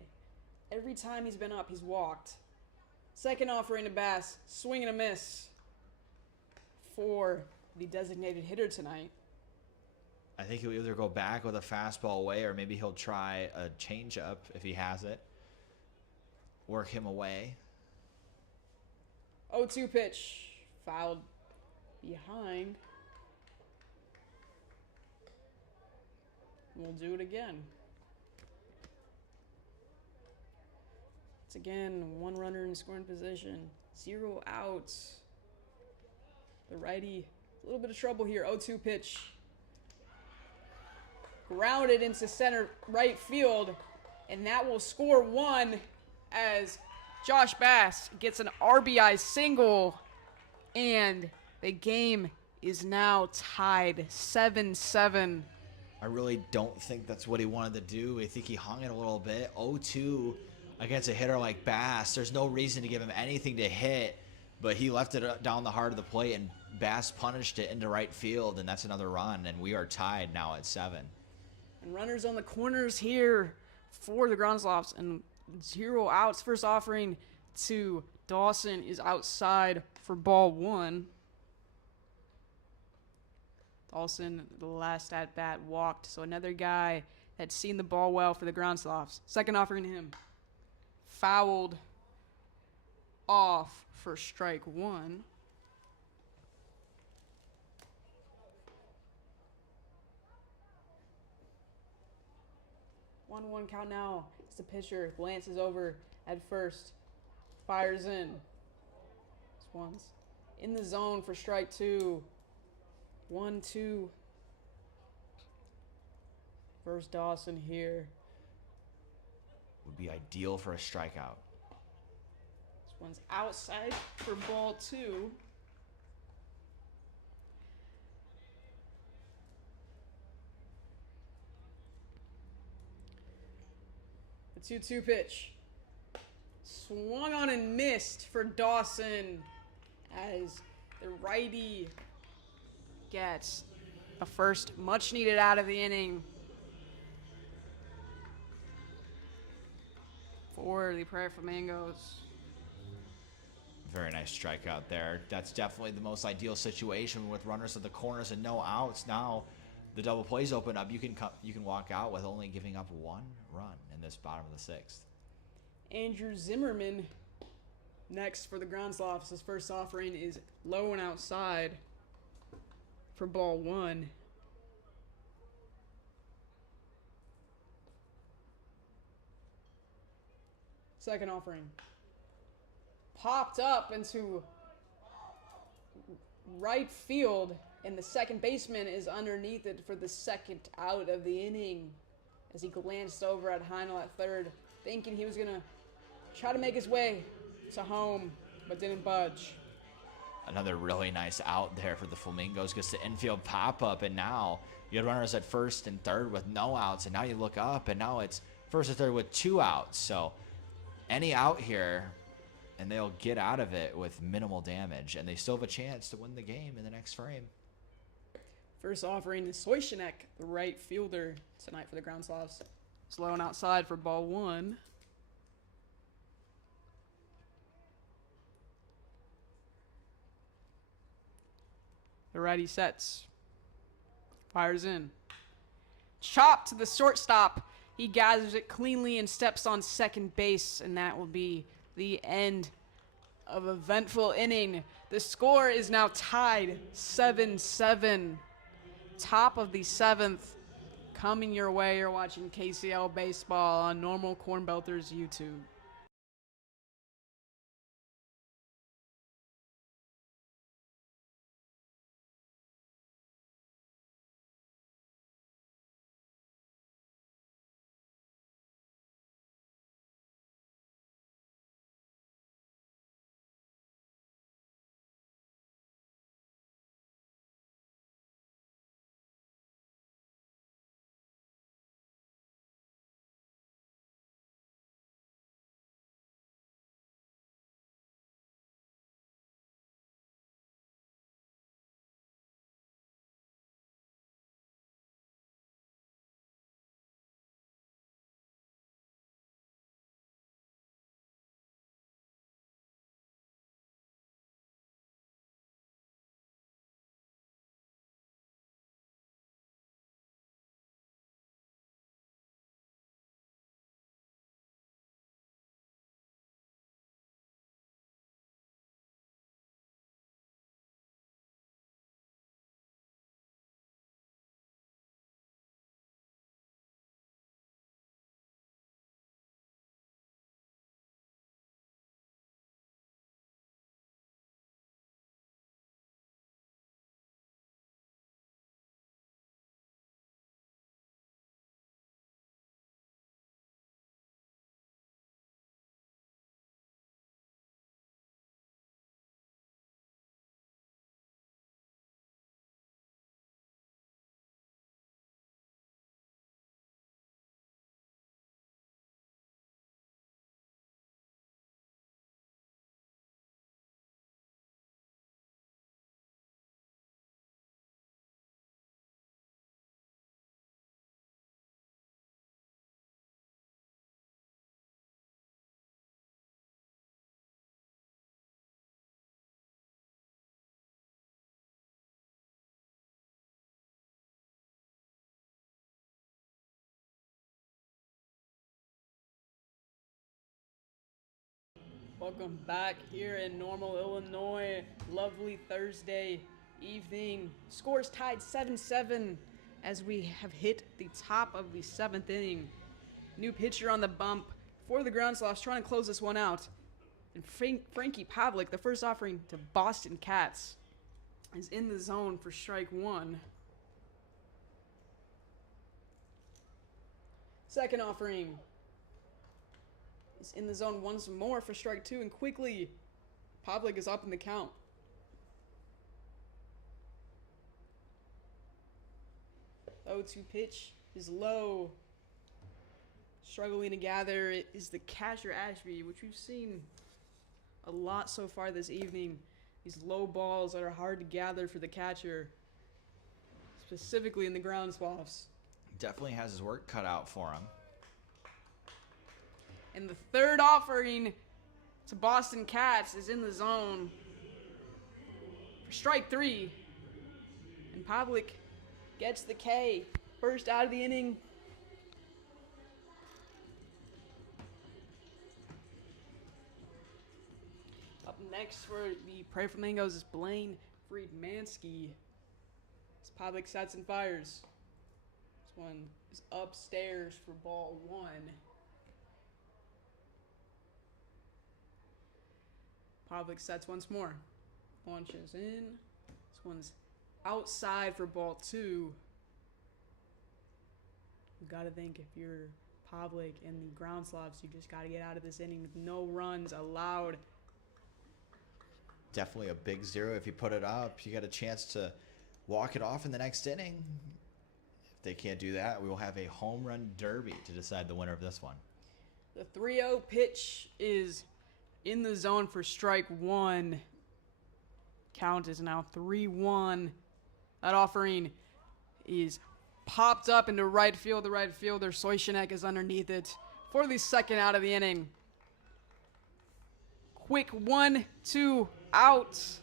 Every time he's been up, he's walked. Second offering to Bass, swing and a miss for the designated hitter tonight. I think he'll either go back with a fastball away, or maybe he'll try a changeup if he has it. Work him away. 0-2 pitch, fouled behind. We'll do it again. It's again 1 runner in scoring position, 0 outs. The righty, a little bit of trouble here. 0-2 pitch. Grounded into center right field, and that will score 1 as Josh Bass gets an RBI single, and the game is now tied 7-7. I really don't think that's what he wanted to do. I think he hung it a little bit. 0-2 against a hitter like Bass. There's no reason to give him anything to hit, but he left it down the heart of the plate, and Bass punished it into right field, and that's another run, and we are tied now at 7. And runners on the corners here for the Gronsloffs, and 0 outs. First offering to Dawson is outside for ball 1. Dawson, the last at bat, walked, so another guy that's seen the ball well for the Gronsloffs. Second offering to him, fouled off for strike 1. One count now. It's the pitcher. Glances over at first. Fires in. This one's in the zone for strike 2. 1-2. First Dawson here. Would be ideal for a strikeout. This one's outside for ball 2. The 2-2 pitch. Swung on and missed for Dawson as the righty gets a first much needed out of the inning for the Prairie Flamingos. Very nice strikeout there. That's definitely the most ideal situation with runners at the corners and no outs. Now the double plays open up. You can walk out with only giving up 1 run in this bottom of the 6th. Andrew Zimmerman next for the Gronsloffs. His first offering is low and outside for ball 1. Second offering. Popped up into right field, and the second baseman is underneath it for the second out of the inning as he glanced over at Heinel at third, thinking he was going to try to make his way to home, but didn't budge. Another really nice out there for the Flamingos. Gets the infield pop-up, and now you had runners at first and third with no outs, and now you look up, and now it's first and third with 2 outs. So any out here, and they'll get out of it with minimal damage, and they still have a chance to win the game in the next frame. First offering is Soyshinek, the right fielder tonight for the Gronsloffs. Slow and outside for ball 1. The righty sets. Fires in. Chop to the shortstop. He gathers it cleanly and steps on second base, and that will be the end of a eventful inning. The score is now tied 7-7. Top of the 7th. Coming your way, you're watching KCL Baseball on Normal Corn Belters YouTube. Welcome back here in Normal, Illinois. Lovely Thursday evening. Scores tied 7-7 as we have hit the top of the 7th inning. New pitcher on the bump for the Ground Sloths, trying to close this one out. And Frankie Pavlik, the first offering to Boston Cats, is in the zone for strike one. Second offering is in the zone once more for strike two, and quickly Pavlik is up in the count. The 0-2 pitch is low. Struggling to gather is the catcher Ashby, which we've seen a lot so far this evening. These low balls that are hard to gather for the catcher, specifically in the Ground Sloths. Definitely has his work cut out for him. And the third offering to Boston Cats is in the zone for strike three. And Pavlik gets the K. First out of the inning. Up next for the Prairie Flamingos is Blaine Friedmansky. As Pavlik sets and fires. This one is upstairs for ball one. Pavlik sets once more. Launches in. This one's outside for ball two. You gotta think if you're Pavlik and the Ground Sloths, you just gotta get out of this inning with no runs allowed. Definitely a big zero. If you put it up, you got a chance to walk it off in the next inning. If they can't do that, we will have a home run derby to decide the winner of this one. The 3-0 pitch is in the zone for strike one. Count is now 3-1. That offering is popped up into right field. The right fielder, Soyshinek, is underneath it for the second out of the inning. Quick 1-2 outs.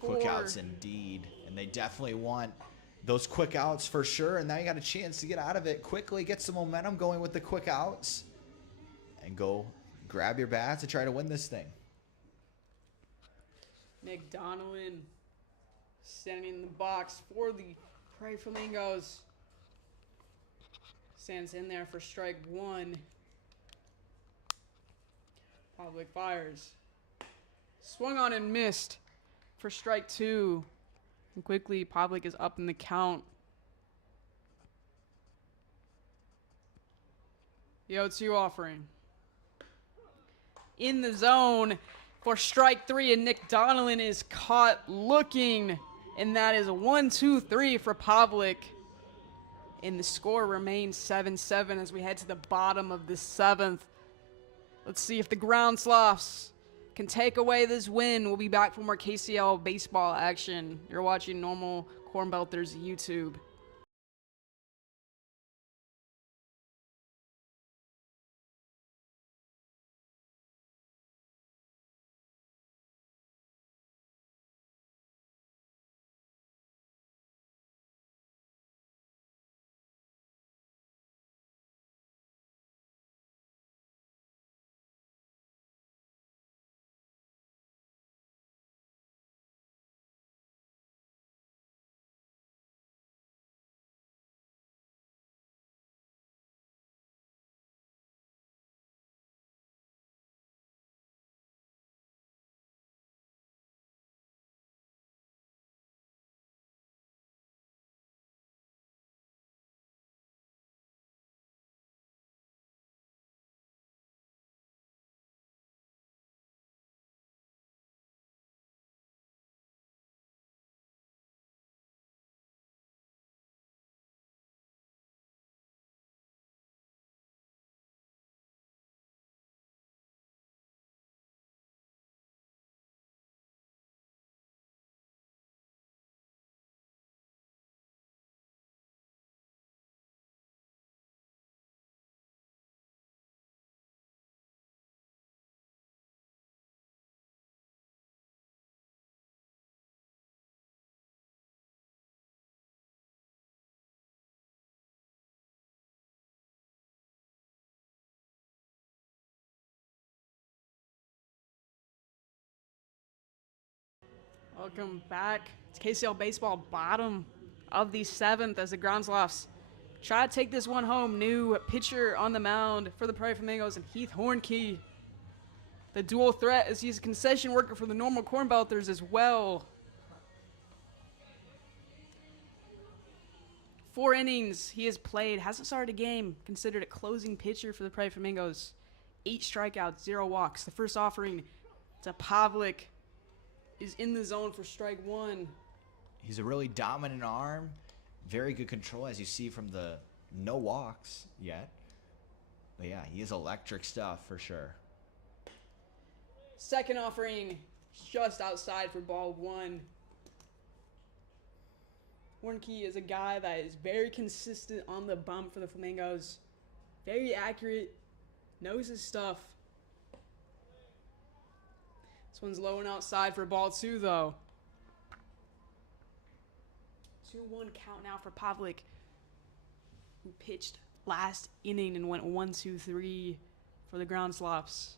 Quick outs indeed. And they definitely want those quick outs for sure. And now you got a chance to get out of it quickly, get some momentum going with the quick outs, and go grab your bats and try to win this thing. Nick Donelin standing in the box for the Prairie Flamingos. Stands in there for strike one. Pavlik fires. Swung on and missed for strike two. And quickly, Pavlik is up in the count. The 0-2 offering. In the zone for strike three, and Nick Donelin is caught looking. And that is a 1-2-3 for Pavlik. And the score remains 7-7 as we head to the bottom of the seventh. Let's see if the Ground Sloths can take away this win. We'll be back for more KCL baseball action. You're watching Normal Corn Belters YouTube. Welcome back. It's KCL Baseball, bottom of the 7th as the Groundslofts try to take this one home. New pitcher on the mound for the Prairie Flamingos and Heath Hornkey. The dual threat as he's a concession worker for the normal Corn Belters as well. 4 innings he has played, hasn't started a game, considered a closing pitcher for the Prairie Flamingos. 8 strikeouts, 0 walks. The first offering to Pavlik is in the zone for strike 1. He's a really dominant arm. Very good control, as you see from the no walks yet. But yeah, he is electric stuff for sure. Second offering just outside for ball 1. Hornkey is a guy that is very consistent on the bump for the Flamingos. Very accurate, knows his stuff. This one's low and outside for ball 2, though. 2-1 count now for Pavlik, who pitched last inning and went 1-2-3 for the Groundslofts.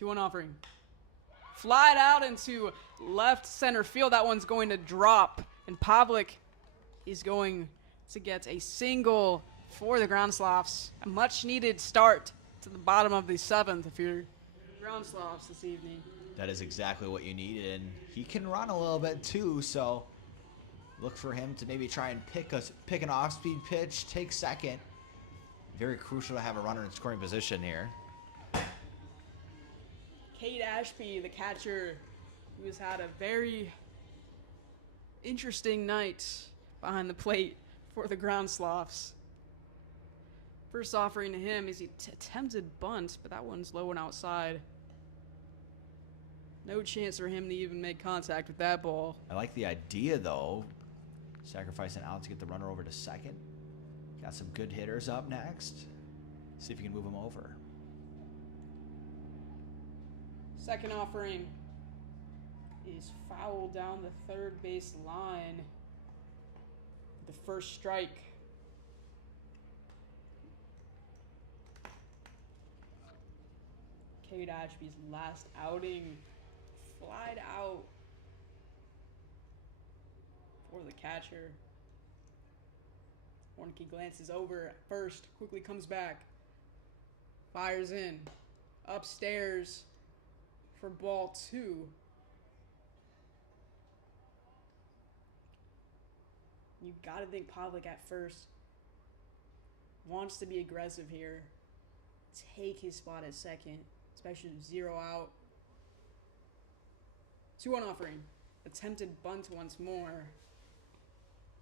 2-1 offering. Flied out into left center field. That one's going to drop. And Pavlik is going to get a single for the Groundslofts. A much-needed start to the bottom of the 7th if you're Groundslofts this evening. That is exactly what you needed, and he can run a little bit too, so look for him to maybe try and pick an off-speed pitch, take second. Very crucial to have a runner in scoring position here. Kate Ashby, the catcher, who has had a very interesting night behind the plate for the Groundslofts. First offering to him is he attempted bunt, but that one's low and outside. No chance for him to even make contact with that ball. I like the idea, though. Sacrifice an out to get the runner over to second. Got some good hitters up next. See if you can move them over. Second offering is fouled down the third base line. The first strike. Kate Ashby's last outing. Flied out for the catcher. Hornkey glances over at first, quickly comes back. Fires in. Upstairs for ball 2. You gotta think Pavlik at first wants to be aggressive here. Take his spot at second, especially with 0 out. 2-1 offering. Attempted bunt once more.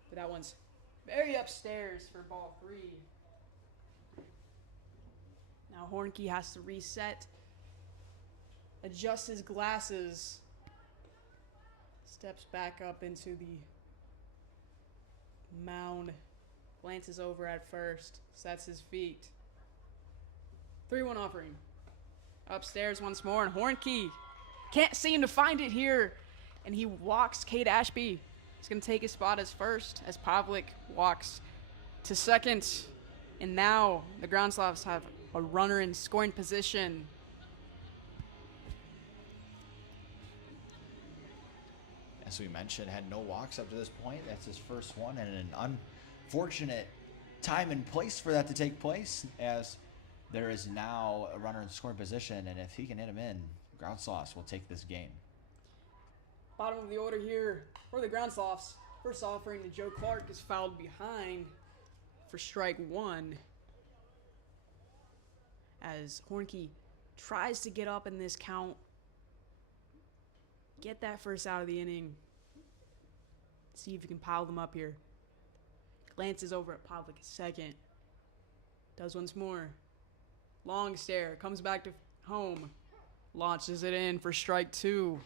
But that one's very upstairs for ball 3. Now Hornkey has to reset. Adjust his glasses. Steps back up into the mound. Glances over at first. Sets his feet. 3-1 offering. Upstairs once more, and Hornkey can't seem to find it here. And he walks Kate Ashby. He's going to take his spot as first as Pavlik walks to second. And now the Groundslofts have a runner in scoring position. As we mentioned, had no walks up to this point. That's his first one, and an unfortunate time and place for that to take place, as there is now a runner in scoring position, and if he can hit him in, Groundslofts will take this game. Bottom of the order here for the Groundslofts. First offering to Joe Clark is fouled behind for strike 1. As Hornkey tries to get up in this count. Get that first out of the inning. See if you can pile them up here. Glances over at Pavlik at second. Does once more. Long stare. Comes back to home. Launches it in for strike 2.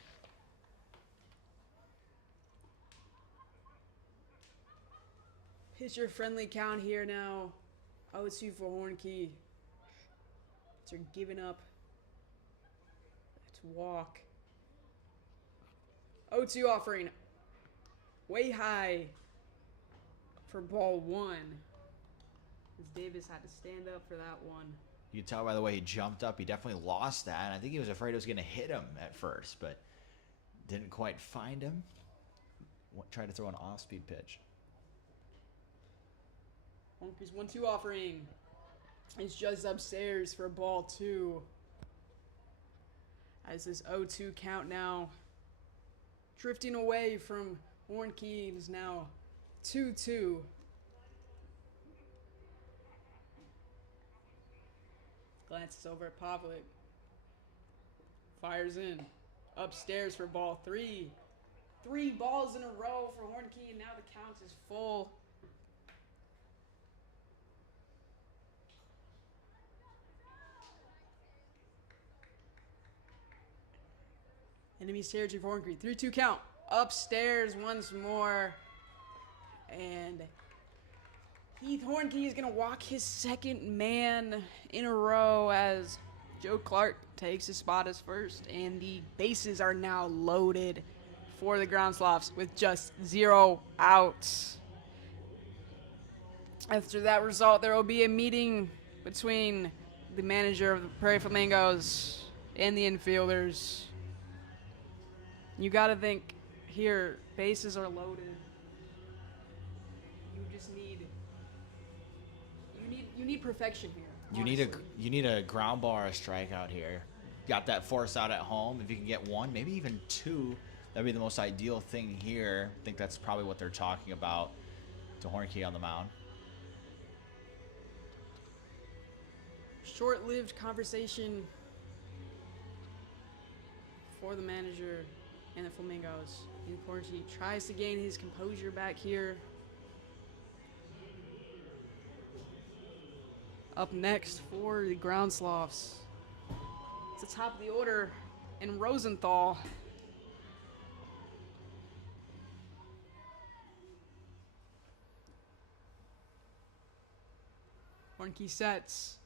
Pitcher friendly count here now. 0-2 for Hornkey. They're giving up. Let's walk. 0-2 offering. Way high for ball 1. As Davis had to stand up for that one. You can tell by the way he jumped up, he definitely lost that. And I think he was afraid it was going to hit him at first, but Didn't quite find him. Tried to throw an off-speed pitch. Hornky's 1-2 offering. It's just upstairs for ball 2. As this 0-2 count now drifting away from Hornkey is now 2-2. Glances over at Pavlik. Fires in. Upstairs for ball 3. 3 balls in a row for Hornkey, and now the count is full. Enemy's territory for Hornkey. 3-2 count. Upstairs once more. And Heath Hornkey is going to walk his second man in a row as Joe Clark takes his spot as first. And the bases are now loaded for the Groundsloths with just 0 outs. After that result, there will be a meeting between the manager of the Prairie Flamingos and the infielders. You got to think here, bases are loaded. You just need you need perfection here. You need a ground ball or a strikeout here. Got that force out at home. If you can get 1, maybe even 2, that'd be the most ideal thing here. I think that's probably what they're talking about to Hornkey on the mound. Short-lived conversation for the manager and the Flamingos. Heath Hornkey tries to gain his composure back here. Up next for the Groundsloths, it's the top of the order, and Rosenthal. Hornkey sets.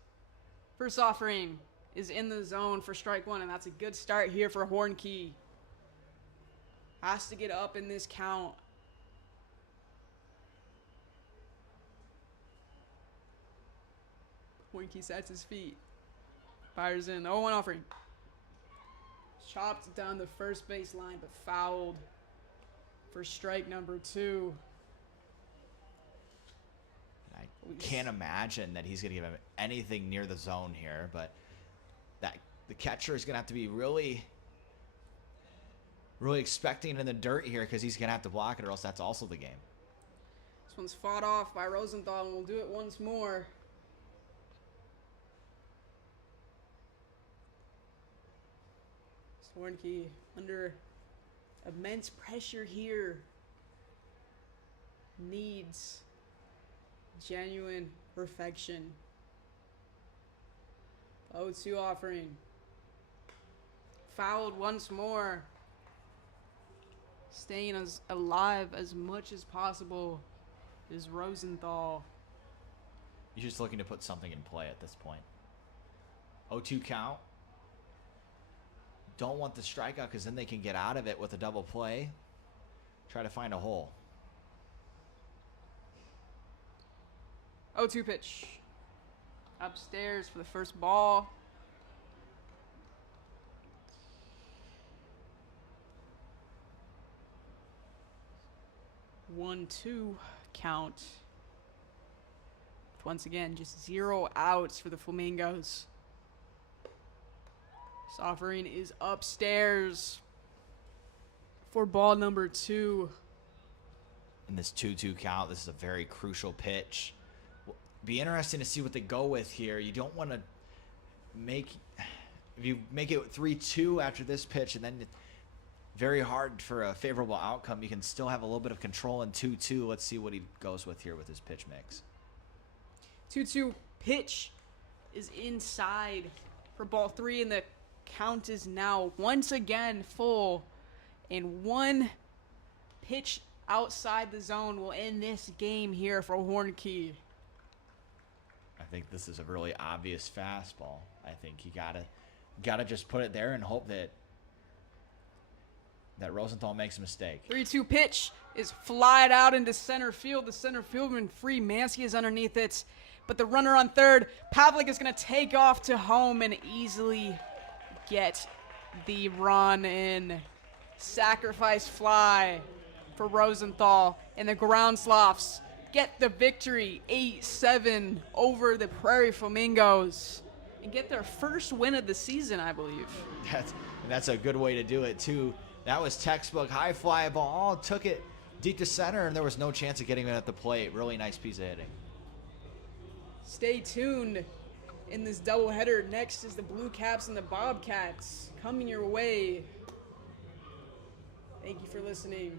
First offering is in the zone for strike 1, and that's a good start here for Hornkey. Has to get up in this count. Hornkey sets his feet. Fires in. 0-1 offering. Chopped down the first base line, but fouled for strike number 2. I can't imagine that he's going to give him anything near the zone here, but the catcher is going to have to be really expecting it in the dirt here because he's going to have to block it, or else that's also the game. This one's fought off by Rosenthal, and we'll do it once more. Hornkey under immense pressure here. Needs genuine perfection. 0-2 offering. Fouled once more. Staying as alive as much as possible is Rosenthal. He's just looking to put something in play at this point. 0-2 count. Don't want the strikeout because then they can get out of it with a double play. Try to find a hole. 0-2 pitch. Upstairs for the first ball. One-two count. Once again, just 0 outs for the Flamingos. This offering is upstairs for ball number 2. In this 2-2 count, this is a very crucial pitch. Be interesting to see what they go with here. You don't want to if you make it 3-2 after this pitch, and then very hard for a favorable outcome. You can still have a little bit of control in 2-2. Let's see what he goes with here with his pitch mix. 2-2 pitch is inside for ball 3, and the count is now once again full. And 1 pitch outside the zone will end this game here for Hornkey. I think this is a really obvious fastball. I think you gotta just put it there and hope that Rosenthal makes a mistake. 3-2 pitch is flied out into center field. The center fielderman free. Mansky is underneath it. But the runner on third, Pavlik, is going to take off to home and easily get the run in. sacrifice fly for Rosenthal, and the Ground Sloths get the victory 8-7 over the Prairie Flamingos and get their first win of the season, I believe. That's a good way to do it, too. That was textbook high fly ball, took it deep to center, and there was no chance of getting it at the plate. Really nice piece of hitting. Stay tuned in this doubleheader. Next is the Blue Caps and the Bobcats coming your way. Thank you for listening.